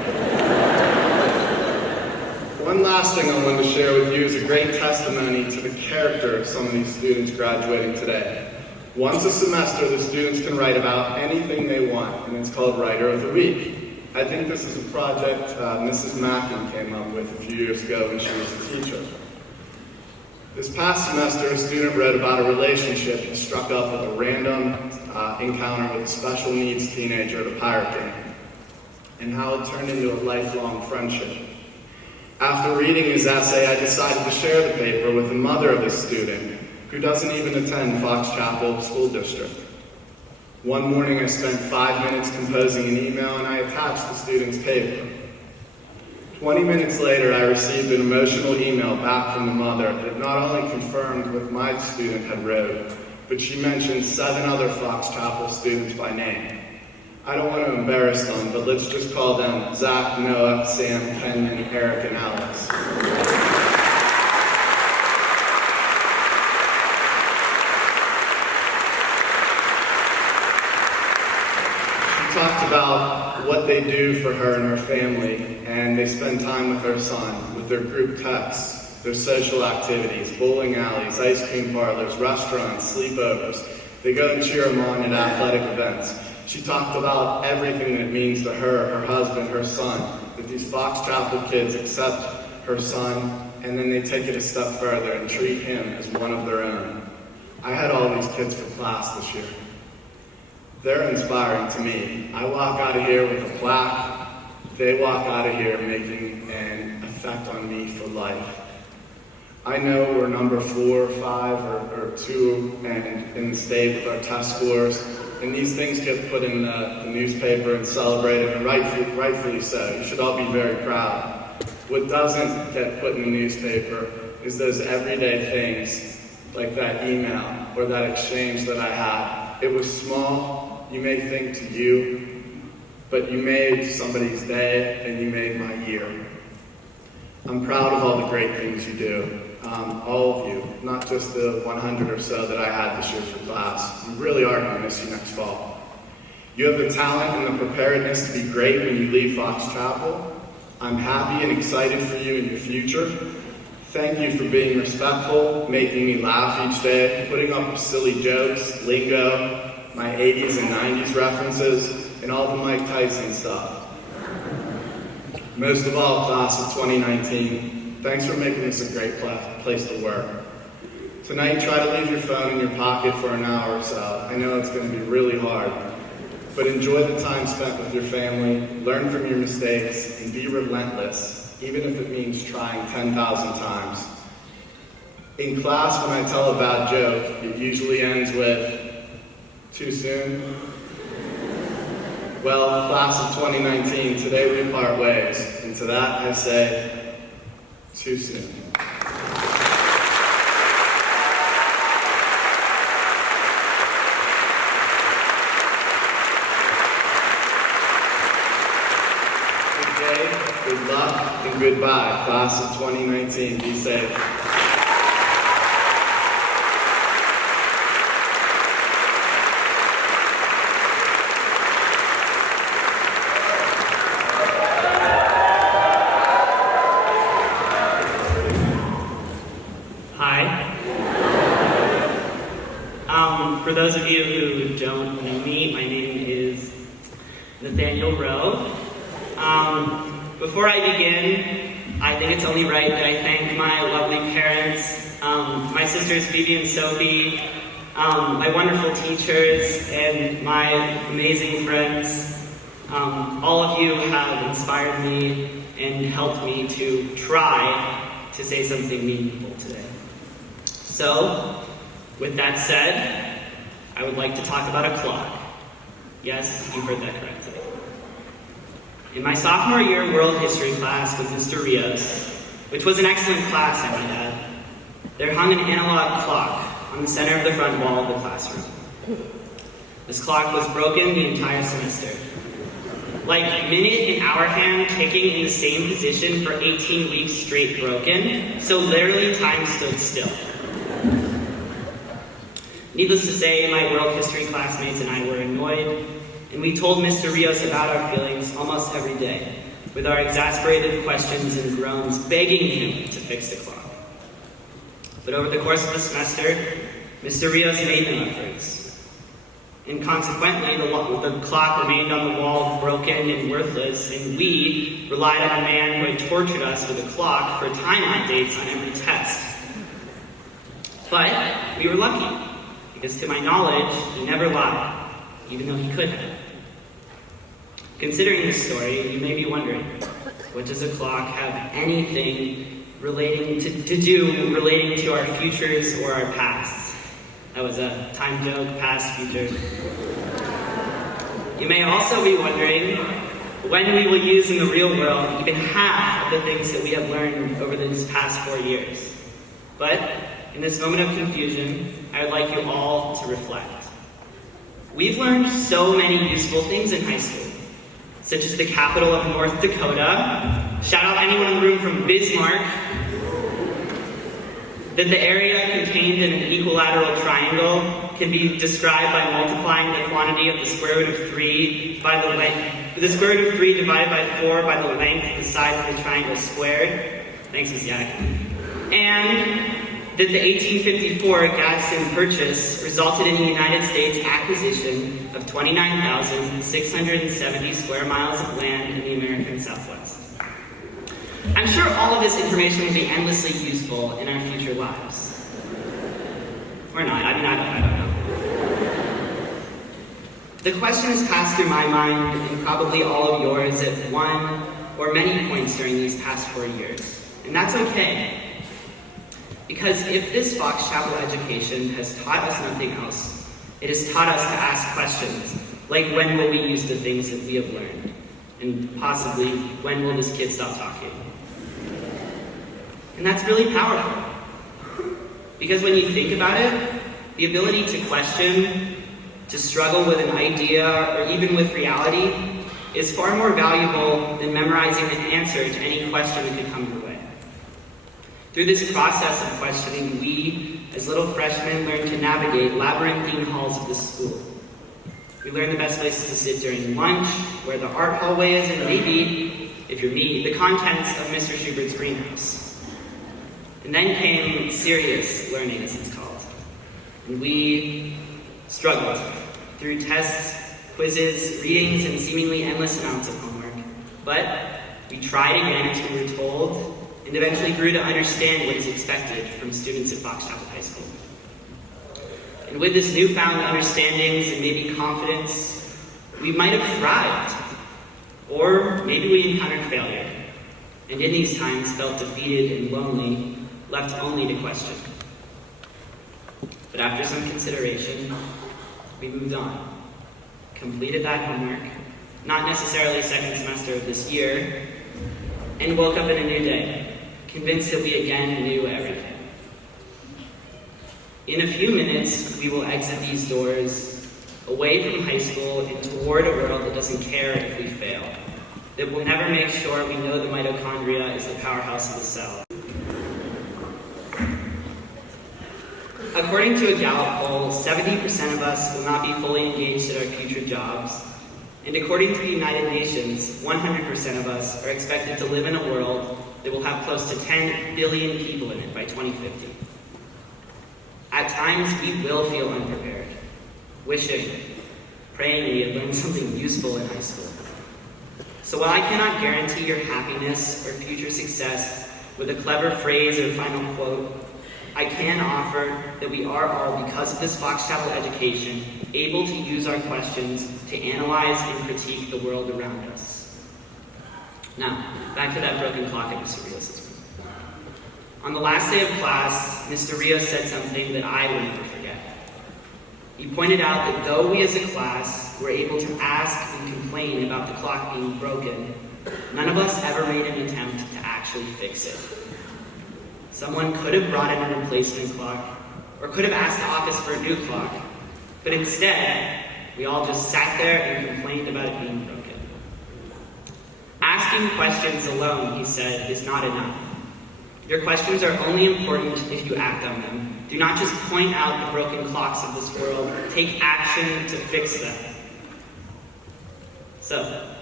One last thing I wanted to share with you is a great testimony to the character of some of these students graduating today. Once a semester, the students can write about anything they want, and it's called Writer of the Week. I think this is a project Mrs. Mackin came up with a few years ago when she was a teacher. This past semester, a student wrote about a relationship he struck up with a random encounter with a special needs teenager at a pirate game, and how it turned into a lifelong friendship. After reading his essay, I decided to share the paper with the mother of this student, who doesn't even attend Fox Chapel School District. One morning, I spent 5 minutes composing an email, and I attached the student's paper. 20 minutes later, I received an emotional email back from the mother that not only confirmed what my student had wrote, but she mentioned 7 other Fox Chapel students by name. I don't want to embarrass them, but let's just call them Zach, Noah, Sam, Kenyon, Eric, and Alex. She talked about what they do for her and her family, and they spend time with their son, with their group texts, their social activities, bowling alleys, ice cream parlors, restaurants, sleepovers. They go and cheer them on at athletic events. She talked about everything that it means to her, her husband, her son, that these Fox Chapel kids accept her son, and then they take it a step further and treat him as one of their own. I had all these kids for class this year. They're inspiring to me. I walk out of here with a plaque. They walk out of here making a effect on me for life. I know we're number 4 or 5 or 2 and in the state with our test scores, and these things get put in the newspaper and celebrated, and rightfully so. You should all be very proud. What doesn't get put in the newspaper is those everyday things, like that email or that exchange that I had. It was small, you may think to you, but you made somebody's day and you made my year. I'm proud of all the great things you do. All of you, not just the 100 or so that I had this year for class. You really are going to miss you next fall. You have the talent and the preparedness to be great when you leave Fox Chapel. I'm happy and excited for you in your future. Thank you for being respectful, making me laugh each day, putting up with silly jokes, lingo, my 80s and 90s references, and all the Mike Tyson stuff. Most of all, class of 2019, thanks for making this a great place to work. Tonight, try to leave your phone in your pocket for an hour or so. I know it's going to be really hard, but enjoy the time spent with your family, learn from your mistakes, and be relentless, even if it means trying 10,000 times. In class, when I tell a bad joke, it usually ends with, "Too soon?" Well, class of 2019, today we part ways, and to that I say, too soon. Good day, good luck, and goodbye, class of 2019. Be safe. For those of you who don't know me, my name is Nathaniel Rowe. Before I begin, I think it's only right that I thank my lovely parents, my sisters Phoebe and Sophie, my wonderful teachers, and my amazing friends. All of you have inspired me and helped me to try to say something meaningful today. So, with that said, I would like to talk about a clock. Yes, you heard that correctly. In my sophomore year world history class with Mr. Rios, which was an excellent class, I might add, there hung an analog clock on the center of the front wall of the classroom. This clock was broken the entire semester. Like minute and hour hand kicking in the same position for 18 weeks straight broken, so literally time stood still. Needless to say, my world history classmates and I were annoyed, and we told Mr. Rios about our feelings almost every day, with our exasperated questions and groans begging him to fix the clock. But over the course of the semester, Mr. Rios made no efforts. And consequently, the clock remained on the wall broken and worthless, and we relied on a man who had tortured us with a clock for time updates on every test. But we were lucky, because to my knowledge, he never lied, even though he could have. Considering this story, you may be wondering, what does a clock have anything relating to our futures or our pasts? That was a time joke, past, future. You may also be wondering when we will use in the real world even half of the things that we have learned over these past 4 years. But in this moment of confusion, I would like you all to reflect. We've learned so many useful things in high school, such as the capital of North Dakota, shout out anyone in the room from Bismarck, that the area contained in an equilateral triangle can be described by multiplying the quantity of the square root of 3 by the length, the square root of 3 divided by 4 by the length of the side of the triangle squared. Thanks, Ms. Yak. And that the 1854 Gadsden Purchase resulted in the United States acquisition of 29,670 square miles of land in the American Southwest. I'm sure all of this information will be endlessly useful in our future lives. Or not, I don't know. The question has passed through my mind, and probably all of yours, at one or many points during these past 4 years. And that's okay. Because if this Fox Chapel education has taught us nothing else, it has taught us to ask questions, like when will we use the things that we have learned? And possibly, when will this kid stop talking? And that's really powerful. Because when you think about it, the ability to question, to struggle with an idea, or even with reality, is far more valuable than memorizing an answer to any question that could come your way. Through this process of questioning, we, as little freshmen, learn to navigate labyrinthine halls of the school. We learn the best places to sit during lunch, where the art hallway is, and maybe, if you're me, the contents of Mr. Schubert's greenhouse. And then came serious learning, as it's called. And we struggled through tests, quizzes, readings, and seemingly endless amounts of homework. But we tried again as we were told, and eventually grew to understand what is expected from students at Fox Chapel High School. And with this newfound understandings and maybe confidence, we might have thrived, or maybe we encountered failure, and in these times felt defeated and lonely, left only to question. But after some consideration, we moved on, completed that homework, not necessarily second semester of this year, and woke up in a new day, convinced that we again knew everything. In a few minutes, we will exit these doors, away from high school and toward a world that doesn't care if we fail, that will never make sure we know the mitochondria is the powerhouse of the cell. According to a Gallup poll, 70% of us will not be fully engaged at our future jobs. And according to the United Nations, 100% of us are expected to live in a world that will have close to 10 billion people in it by 2050. At times, we will feel unprepared, wishing, praying we had learned something useful in high school. So while I cannot guarantee your happiness or future success with a clever phrase or final quote, I can offer that we are all, because of this Fox Chapel education, able to use our questions to analyze and critique the world around us. Now, back to that broken clock at Mr. Rios' room. On the last day of class, Mr. Rios said something that I will never forget. He pointed out that though we as a class were able to ask and complain about the clock being broken, none of us ever made an attempt to actually fix it. Someone could have brought in a replacement clock, or could have asked the office for a new clock, but instead, we all just sat there and complained about it being broken. Asking questions alone, he said, is not enough. Your questions are only important if you act on them. Do not just point out the broken clocks of this world, take action to fix them. So,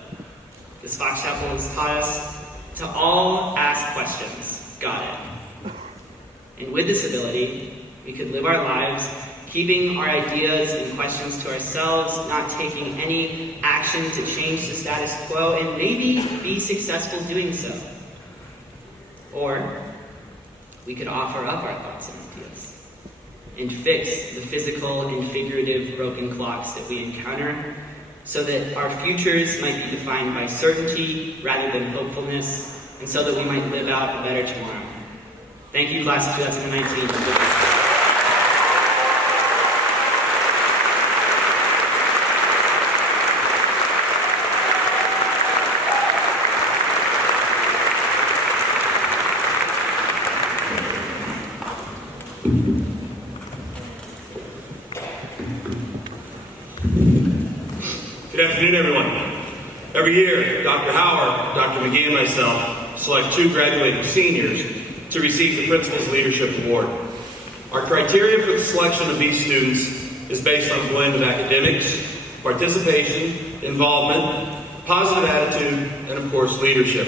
this Fox Chapel has taught us to all ask questions. Got it. And with this ability, we could live our lives keeping our ideas and questions to ourselves, not taking any action to change the status quo, and maybe be successful doing so. Or we could offer up our thoughts and ideas and fix the physical and figurative broken clocks that we encounter so that our futures might be defined by certainty rather than hopefulness, and so that we might live out a better tomorrow. Thank you, class of 2019. Good afternoon, everyone. Every year, Dr. Howard, Dr. McGee, and myself select 2 graduating seniors to receive the Principal's Leadership Award. Our criteria for the selection of these students is based on a blend of academics, participation, involvement, positive attitude, and of course, leadership.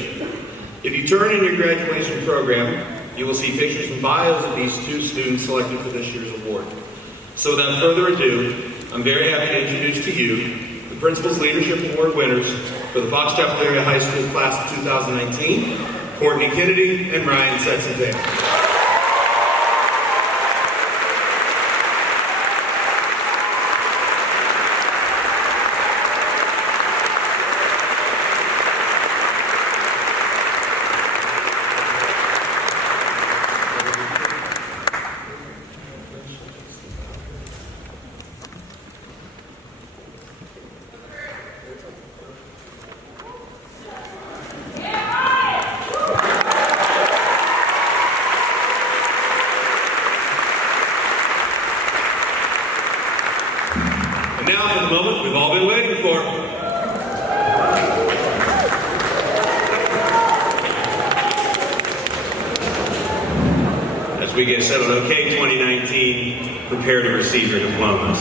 If you turn in your graduation program, you will see pictures and bios of these 2 students selected for this year's award. So without further ado, I'm very happy to introduce to you the Principal's Leadership Award winners for the Fox Chapel Area High School Class of 2019, Courtney Kennedy and Ryan Setzenthal. we get settled. Okay, 2019, prepare to receive your diplomas.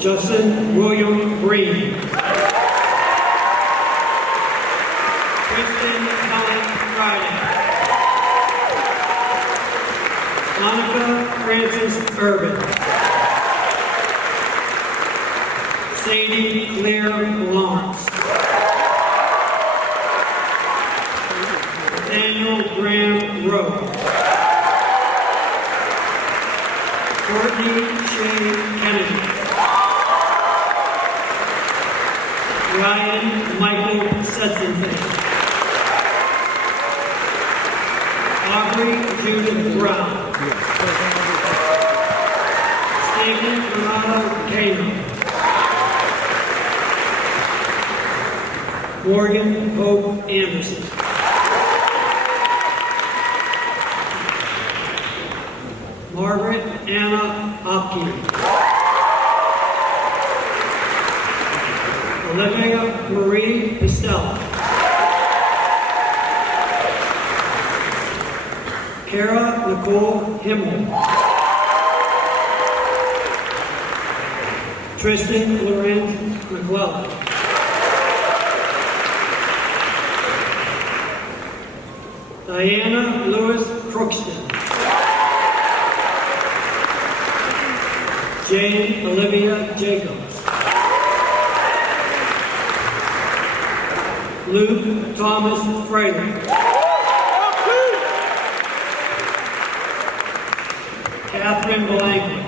Justin William Green. Kristen Helen Friday. Monica Francis Urban. Sadie Claire Lawrence. Daniel Graham Rowe. Courtney Shea Kennedy. Ryan Michael Setzenthal. Aubrey Judith Brown. Stephen Renato Kano. Morgan Hope Anderson. Margaret Anna Hopkins. Olivia Marie Pistella. Kara Nicole Himmel. Tristan Lorenz McClellan. Diana Lewis Crookston. Jane Olivia Jacobs. Luke Thomas Fraley. Catherine Blankley.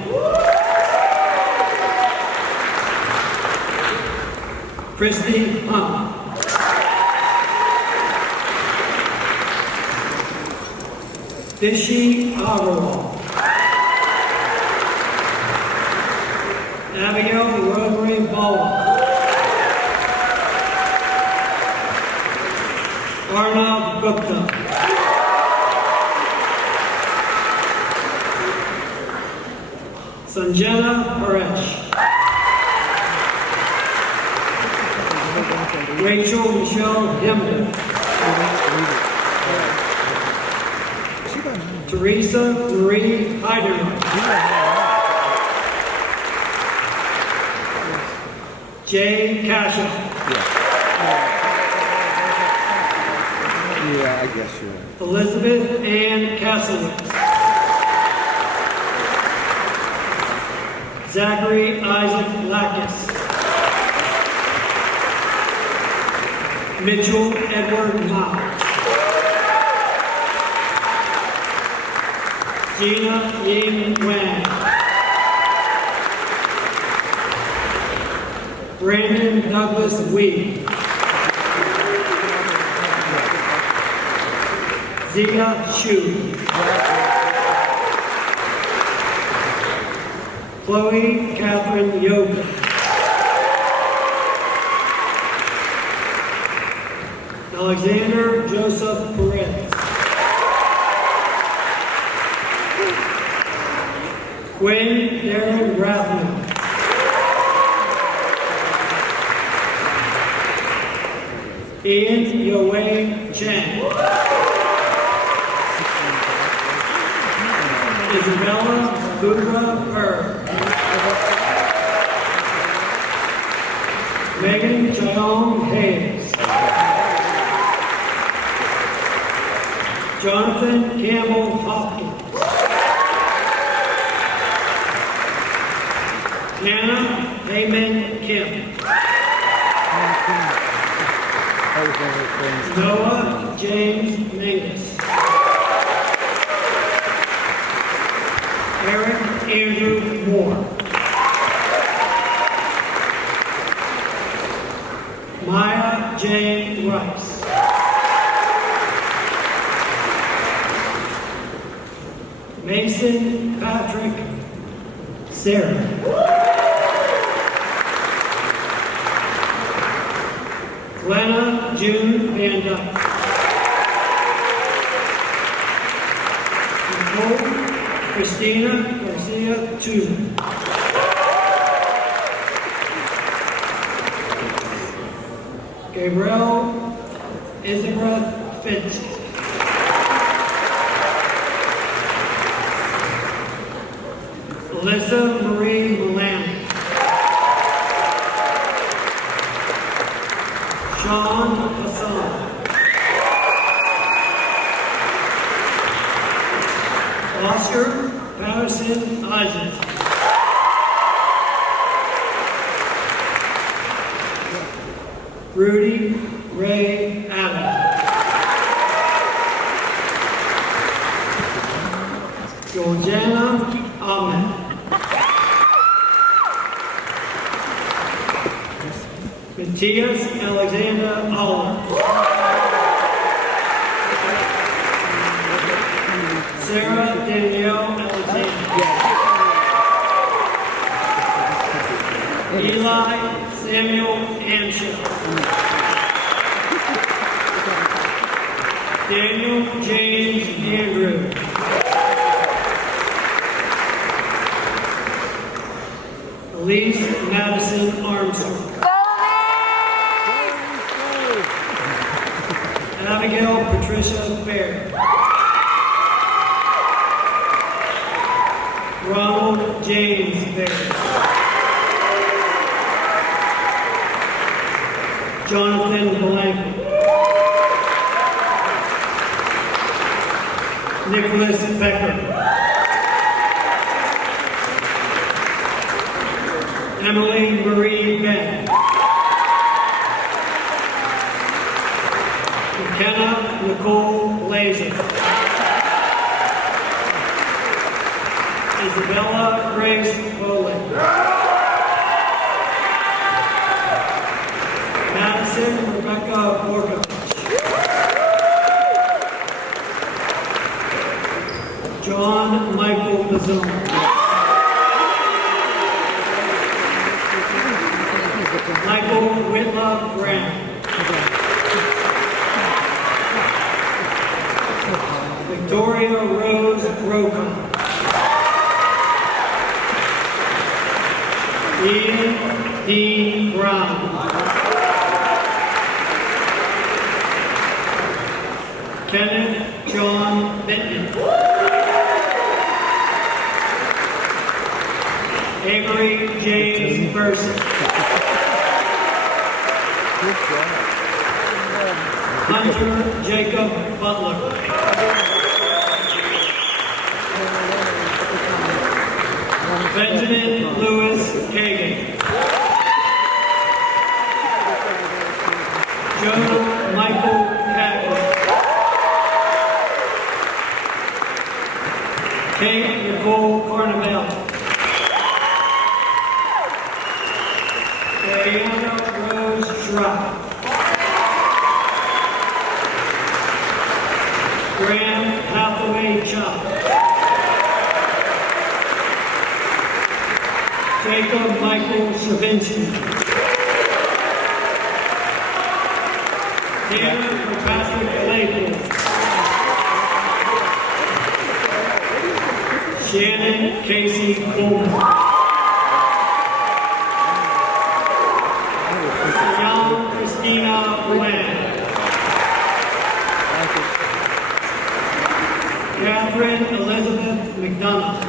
Christy Hunt. Fishy Agarwal. Abigail Rotary Baldwin. Arnav Gupta. Sanjana Paresh. Rachel Michelle Himmel. Teresa Marie Heiderman. Jay Cashill. Yeah, I guess you're right. Elizabeth Ann Casselitz. Zachary Isaac Lackus. Mitchell Edward Miles. Gina Ying Wang. Brandon Douglas Wee. Zia Shu. Chloe Catherine Yoga. Alexander Joseph Perez. Quinn Darren Rathman. Ian Yowei Chen. Isabella Budra Erb. Megan Chayong Hayes. Jonathan Campbell Hopkins. Hannah Heyman Kim. Noah James Mingus. Eric Andrew Moore. Maya Jane Rice. Mason Patrick Sarah. Glenna June Van Dyke. Christina Garcia Tuner. Gabrielle Isabeth Fitz. Alyssa Marie Milan. Sean Hassan. Oscar Patterson Isaac. Rudy Ray Adams. Georgiana Ahmed. Matthias Alexander Aller. Sarah Danielle Alexander. Eli Samuel Anshaw. Daniel James Andrew. Elise Madison Armstrong. Abigail Patricia Baird. Ronald James Baird. Jonathan Blanco. Nicholas Becker. Emily Marie Benn. McKenna Nicole Laser. Isabella Grace Bowling. Madison Rebecca Borkovich. John Michael Bazone. Michael Whitlock Graham. Victoria Rose Rocon. Ian Dean Brown. Kenneth John Benton. Avery James Burson. Hunter Jacob Butler. Benjamin Lewis Kagan. Joe Michael Patrick. Kate Nicole Carnevale. Diana Rose Schrock. Graham Hathaway Chop. Jacob Michael Stravinsky. Taylor Patrick Claypool. Shannon Casey Coleman. Young Christina Wan. Catherine Elizabeth McDonough.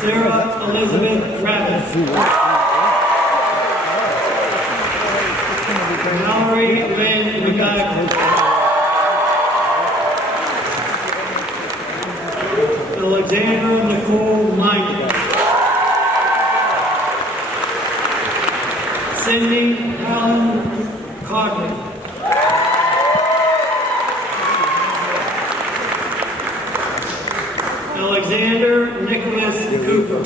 Sarah Elizabeth Rabbit. Mallory Lynn McGuire. Alexandra Nicole Minor. Cindy Allen Cochran. Alexander Nicholas Cooper.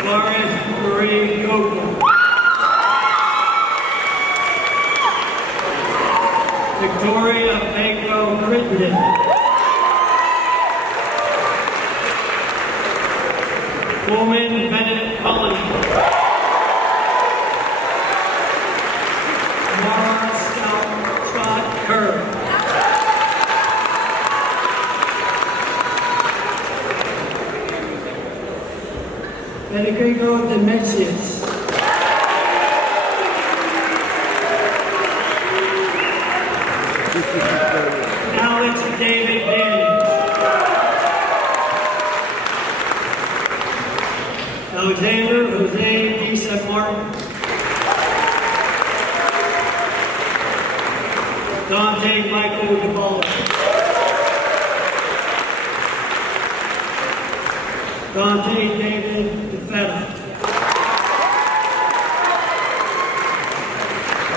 Florence Marie Copeland. Victoria Bagwell Crittenden. Coleman Bennett Cullen. Federico Demetrius. Alex David Daniels. Alexander Jose D. San Martin. Dante Michael DeBall. Dante David DeFetta.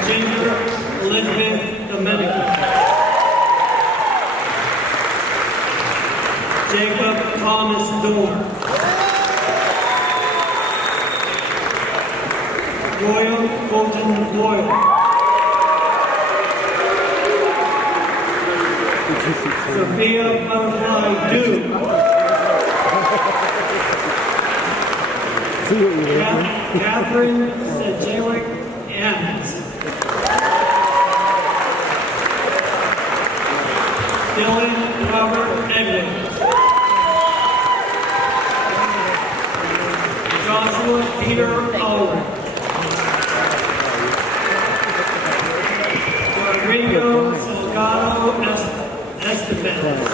Ginger Elizabeth Domenico. Jacob Thomas Dorn. Royal Colton Boyle. Sophia Butterfly Dew. Catherine Sedgwick Evans. Dylan Robert Edwards. Joshua Peter Ulrich. Rodrigo Salgado Estevez.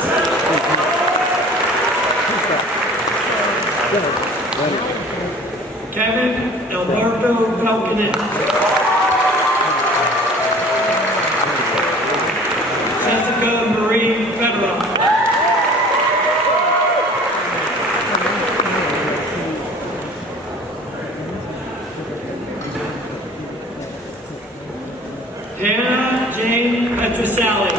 Kevin Alberto Falconet. Jessica Marie Federer. Hannah Jane Petroselli.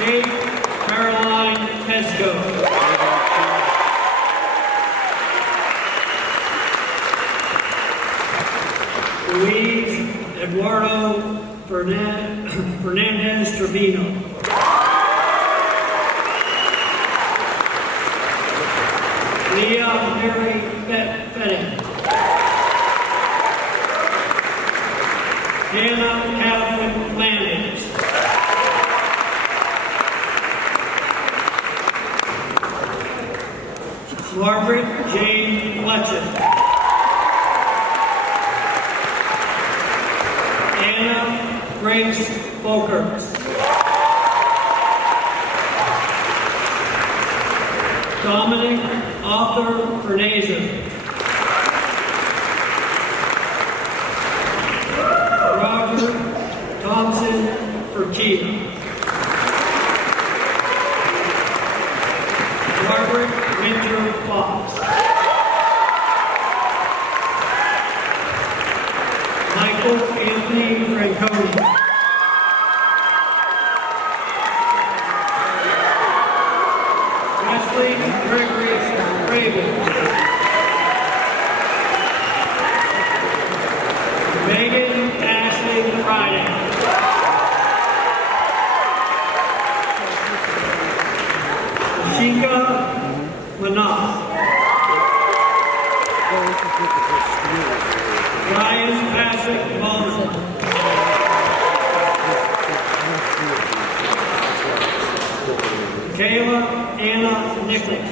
Kate Caroline Tesco. Luis Eduardo Fernandez Trevino. Leah Mary Fetting. Hannah Catherine Landers. Margaret Jane Fletcher. Anna Grace Folkers. Dominic Arthur Fernazer. Roger Thompson Fertitta. Margaret Winter Fox. Michael Anthony Franconi. Wesley Gregory Craven. Megan Ashley Friday. Ashika Manas. Ryan Patrick Mullen. Kayla Anna Nichols.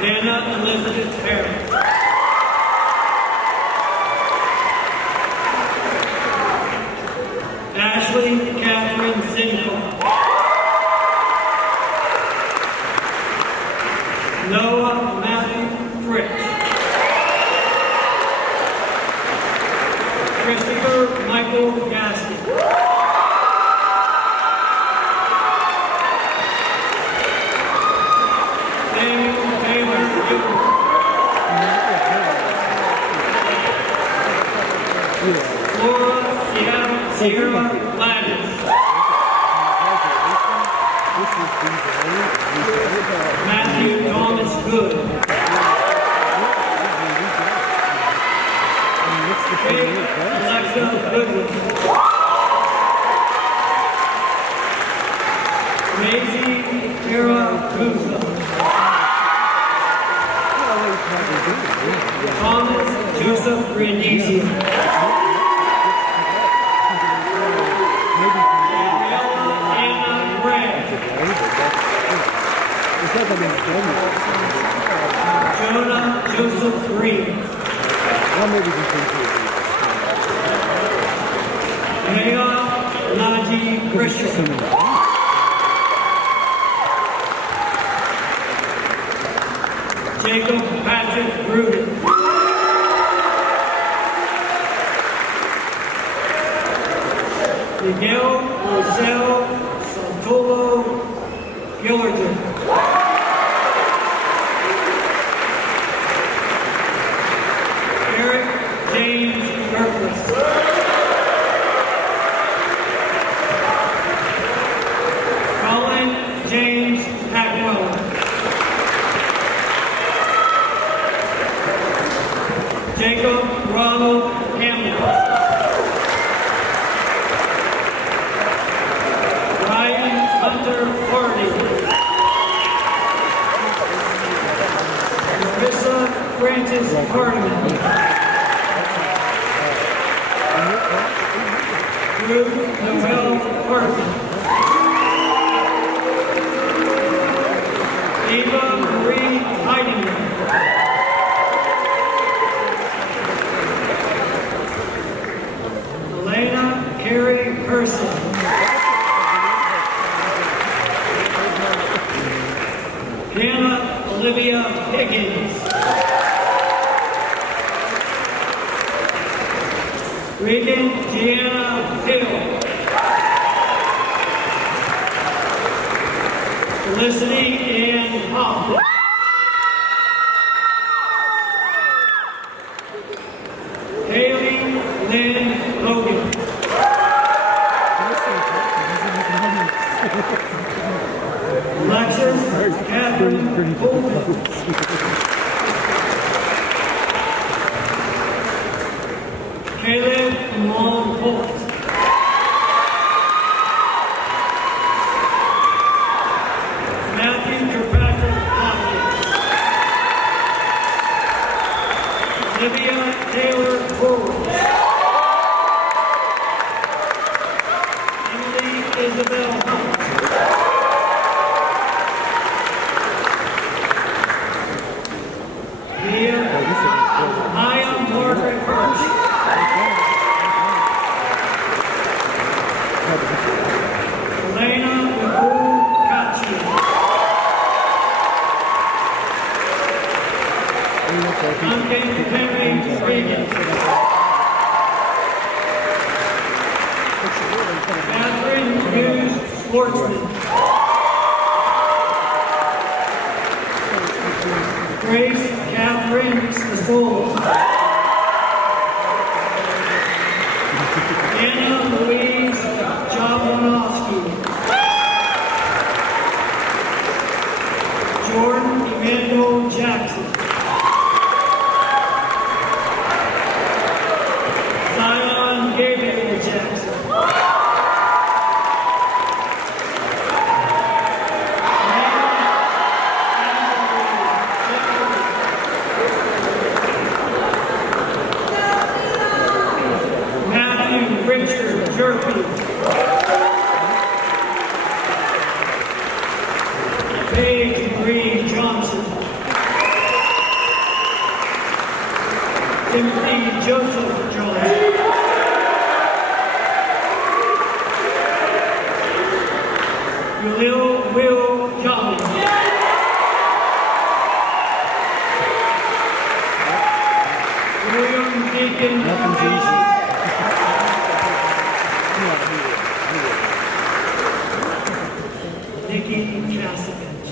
Hannah Elizabeth Perry. Ashley Catherine Sinko. Noah Matthew Fritz. Christopher Michael Gaskin. Samuel Taylor Hughes. Laura Sierra Gladys. Matthew Thomas Good. Alexa Goodwin. Joseph Grandizio. Gabriella Anna Gray. Jonah Joseph Green. Maya Naji Grisham. Jacob Patrick Rudin. Miguel Rosel Santolo Gillerton. Eric James Berkless. Colin James Packweller. Jacob Ronald Hamlin. Ryan Hunter Hardy. Marissa Francis Hardiman. Drew Noel Hartman. Eva Marie Heidinger. Elena Carey Person. Hannah Olivia Higgins. Regan Deanna Hill. Felicity Ann Hoff. Haley Lynn Logan. Alexis Catherine Holden. Caleb Amon Holt. Matthew Kirkpatrick Hopkins. Olivia Taylor Horwood. Emily Isabel Hunt. Maya Margaret Hirsch. Elena Nicole Kachi. Duncan Henry Reagan. Catherine Hughes Sportsman. Grace Catherine Sassola. Anna Louise Jablonowski. Jordan Emmanuel Jackson. Zion Gabriel Jackson. Matthew Richard Jerpy. Paige Marie Johnson. Timothy Joseph Johnson. Will Johnson. William Deacon. Nikki Kasevich.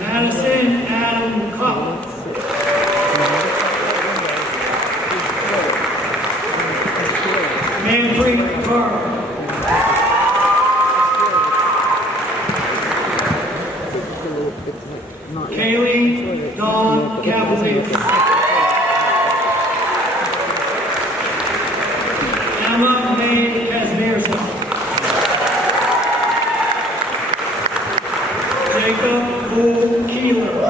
Madison Adam Collins. Manfred Carr. Kaylee Dawn Cavalier. Emma May Kazmierson. Jacob Bull Keeler.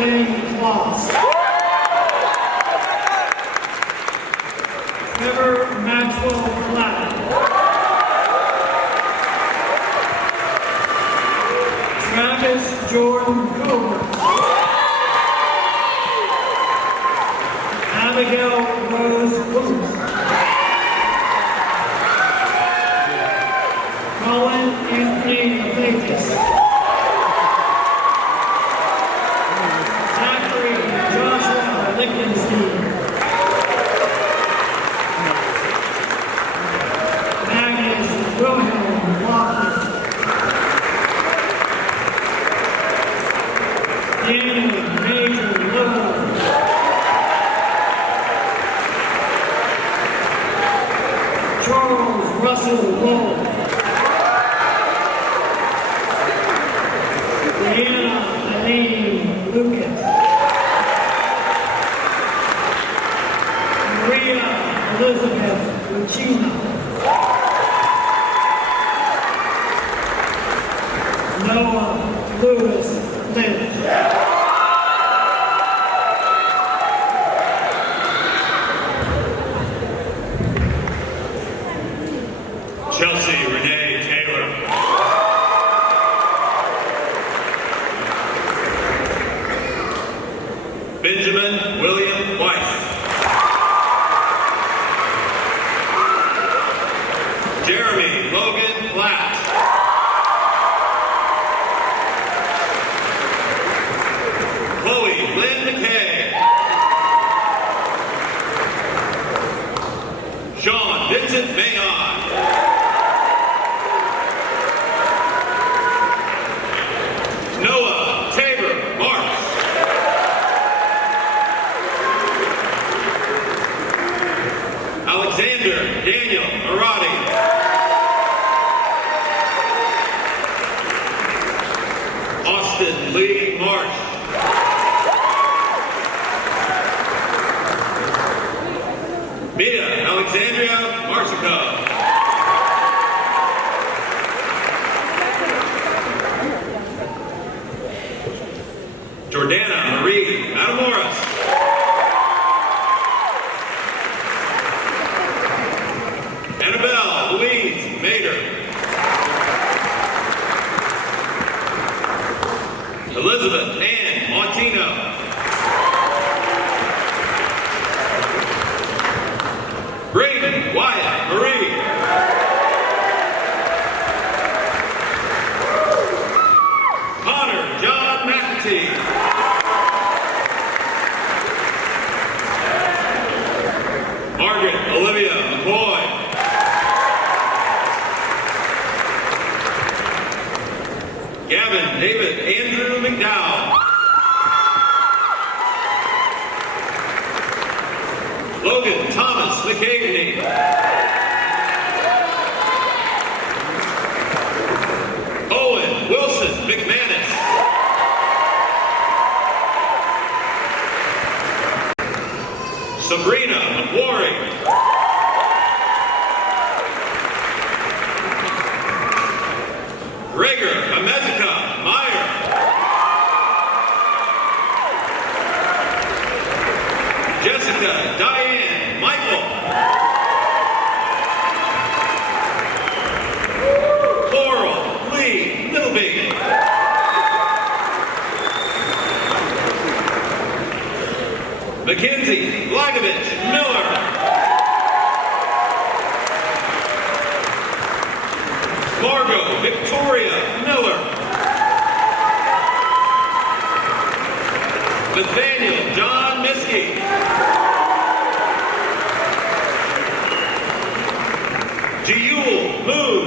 Jonathan Kloss. Trevor Maxwell Platt. Travis Jordan Cooper. Abigail Rose Woods. Colin Anthony Vegas. Zachary Joshua Lichtenstein. Magnus Wilhelm Laughlin. Daniel Major Lowe. Charles Russell Lowe. Brianna Eileen Lucas. Maria Elizabeth Lucina. Noah Lewis Lynch. Chelsea Renee Taylor. Benjamin William Weiss. Jeremy Logan Platt. Chloe Lynn McKay. Sean Vincent Mayon. Noah Tabor Marks. Alexander Daniel Arati. Austin Lee Marsh. Mia Alexandria Marsico. Jordana Marie Matamoras. Annabelle Louise Mader. Elizabeth Ann Montino. Brayden Wyatt Marie. Connor John McAtee. Margaret Olivia McCoy. Gavin David Andrew McDowell. Logan Thomas McCagney. Owen Wilson McManus. Sabrina McWarry. Gregor Amezica Meyer. Jessica Diane Michael. Laurel Lee Middleby. Mackenzie Blagovich Miller. Margot Victoria Miller. Nathaniel John Miskey. Jewel Moon.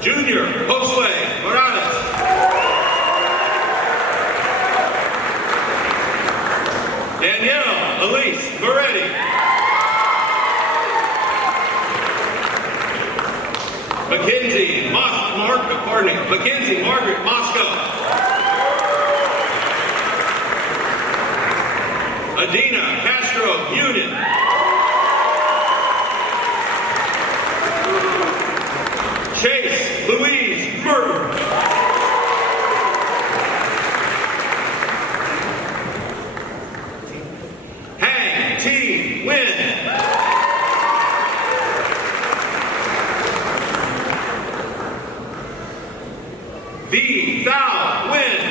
Junior Josue Morales. Danielle Elise Moretti. Mackenzie Margaret Moscow. Adina Castro Union. Chase Louise Merton. Hang T. Wynn. V. Thou Wynn.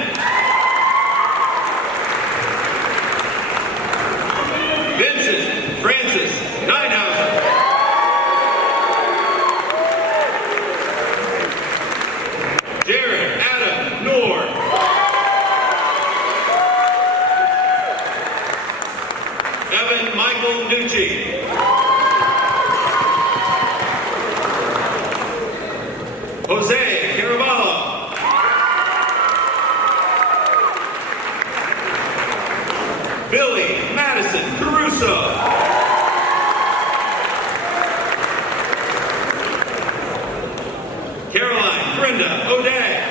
Vincent Francis Ninehausen. Jared Adam Nord. Evan Michael Nucci. Jose Caraballo. Billy Madison Caruso. Caroline Brenda O'Day.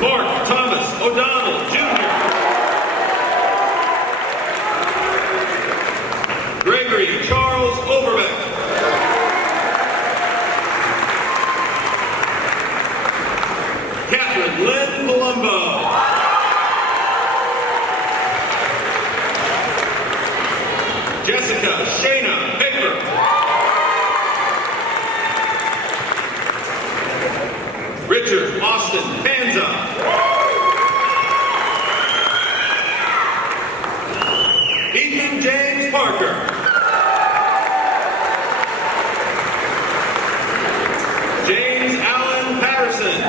Mark Thomas O'Donnell Jr. Gregory Charles Overbeck. Catherine Lynn Palumbo. Jessica Shayna Baker. Richard Austin Panza. Ethan James Parker. James Allen Patterson.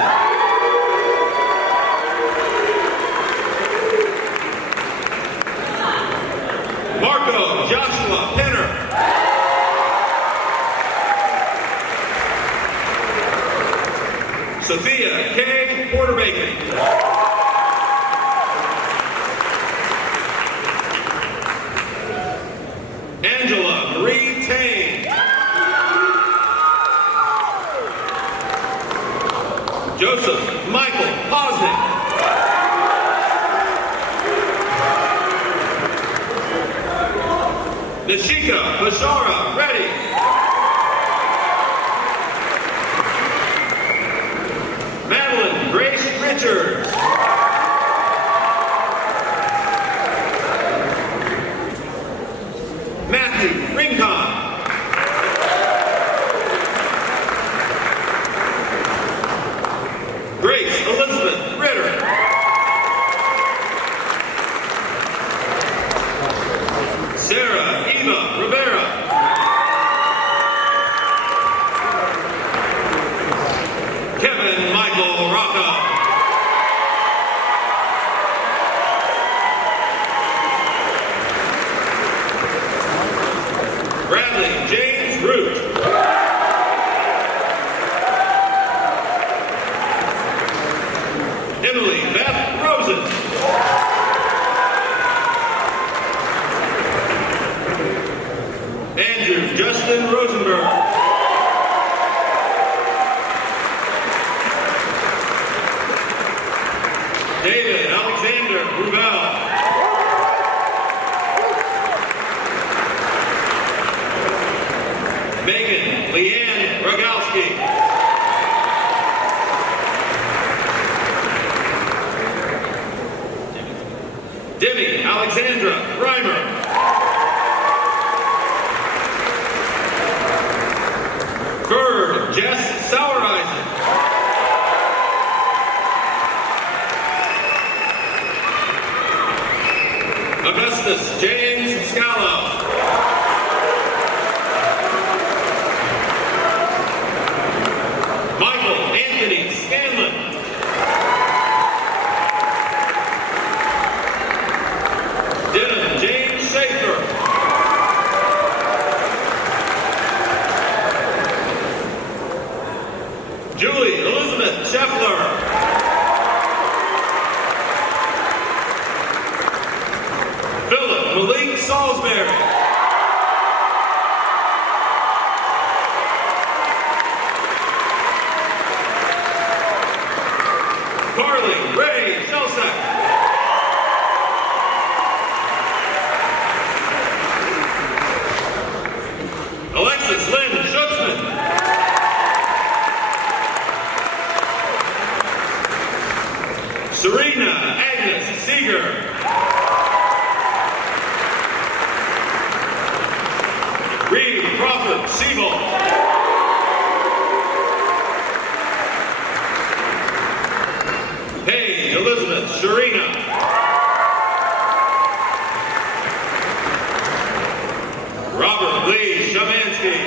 Marco Joshua Penner. Sophia K. Porter-Bacon. Angela Marie Tane. Joseph Michael Posnick. Nashika Bashara Reddy. Madeline Grace Richards. Matthew Rincon. Grace Elizabeth Ritter. Sarah Eva Rivera. Kevin Michael Rocca. Bradley James Root. Emily Beth Rosen. Andrew Justin Rosenberg. David Alexander Rubel. Megan Leanne Rogalski. Demi Alexandra Reimer. Crawford Siebold. Paige Elizabeth Sharina. Robert Lee Shamansky.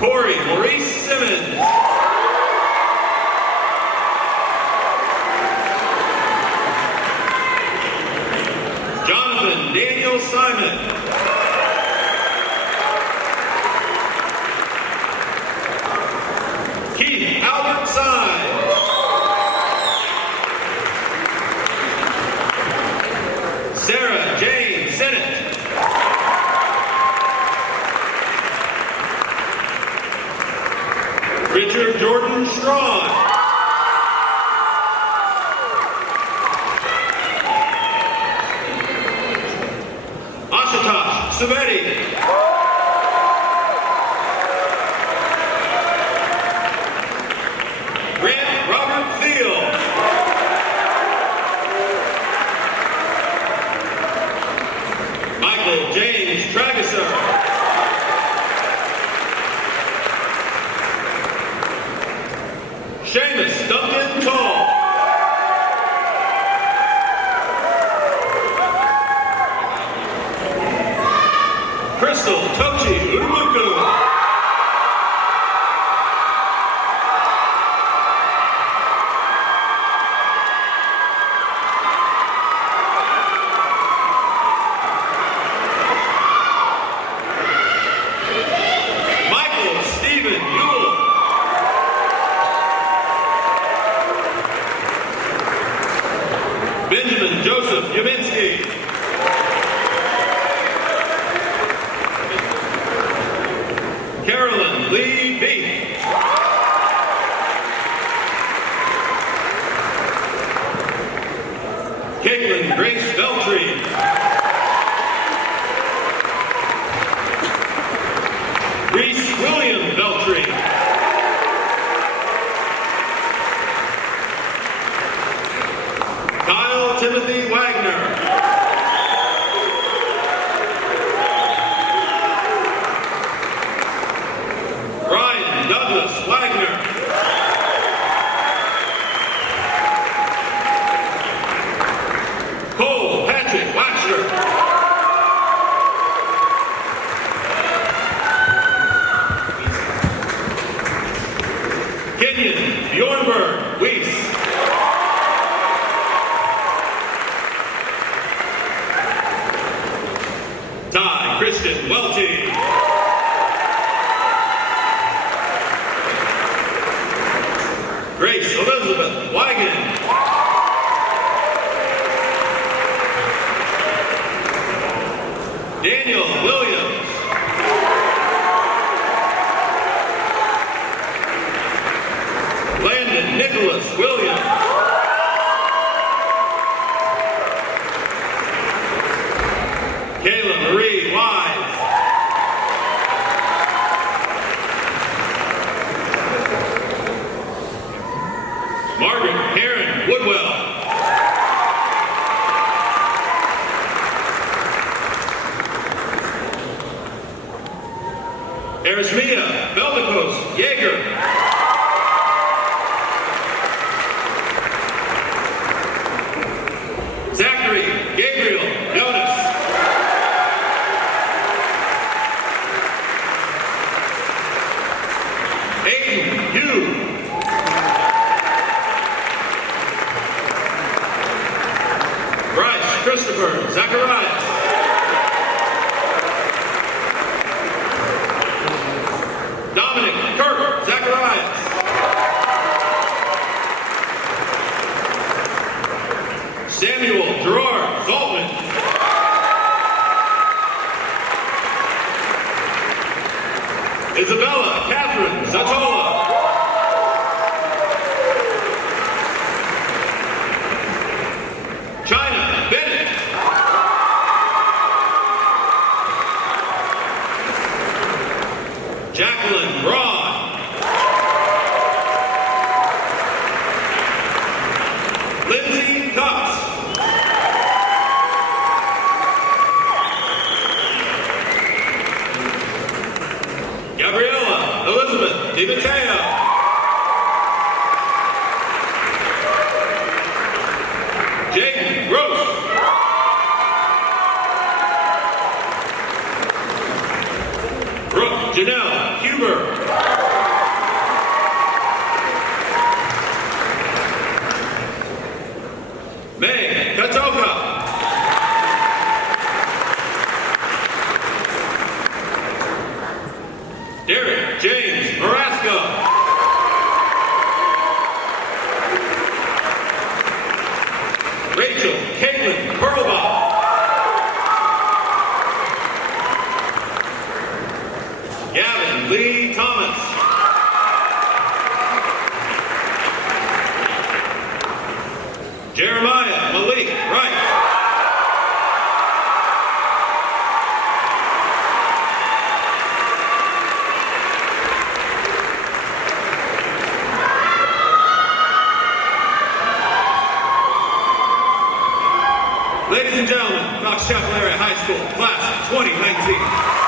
Corey Maurice Simmons. Jonathan Daniel Simon. Keith Albert Syme. Sarah Jane Sennett. Richard Jordan Strawn. Ashutosh Subedi. Grant Robert Thiel. Michael James Trageser. Seamus Duncan Tall. Crystal Tochi Urumuku. Michael Stephen Ewell. Benjamin Joseph Yaminski. Carolyn Lee Beef. Caitlin Grace Beltry. Reese William Beltry. Kyle Timothy Wagner. Brian Douglas Wagner. Cole Patrick Waxter. Kenyon Bjornberg Weiss. Ty Christian Welty. Grace Elizabeth Wigan. Daniel Williams. Landon Nicholas Williams. Kayla Marie Wise. Margaret Karen Woodwell. Erismia Beldikos Yeager. Zachary Gabriel Jonas. Aiden Yu. Bryce Christopher Zacharias. Dominic Kirk Zacharias. Samuel Gerard Zaltman. Isabella Catherine Zatola. China Bennett. Jacqueline Braun. Lindsay Cox. Jaden Roach. Brooke Janelle Huber. May Katoka. Derek James Marasco. Rachel Caitlin Perlbach. Gavin Lee Thomas. Jeremiah Malik Wright. Ladies and gentlemen, Fox Chapel Area High School, class of 2019.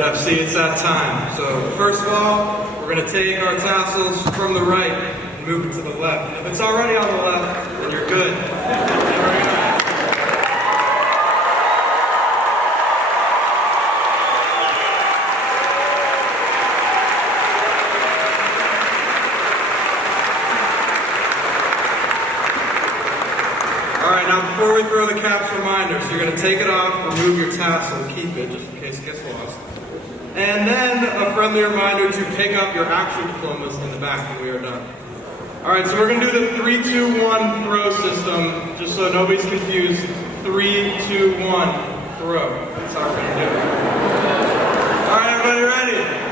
right, FC, it's that time. So first of all, we're going to take our tassels from the right and move it to the left. If it's already on the left, then you're good. All right, now before we throw the caps reminder, so you're going to take it off, remove your tassel, keep it just in case it gets lost. And then a friendly reminder to pick up your actual diplomas in the back when we are done. All right, so we're going to do the 3, 2, 1 throw system, just so nobody's confused. 3, 2, 1, throw. That's how we're going to do it. All right, everybody ready?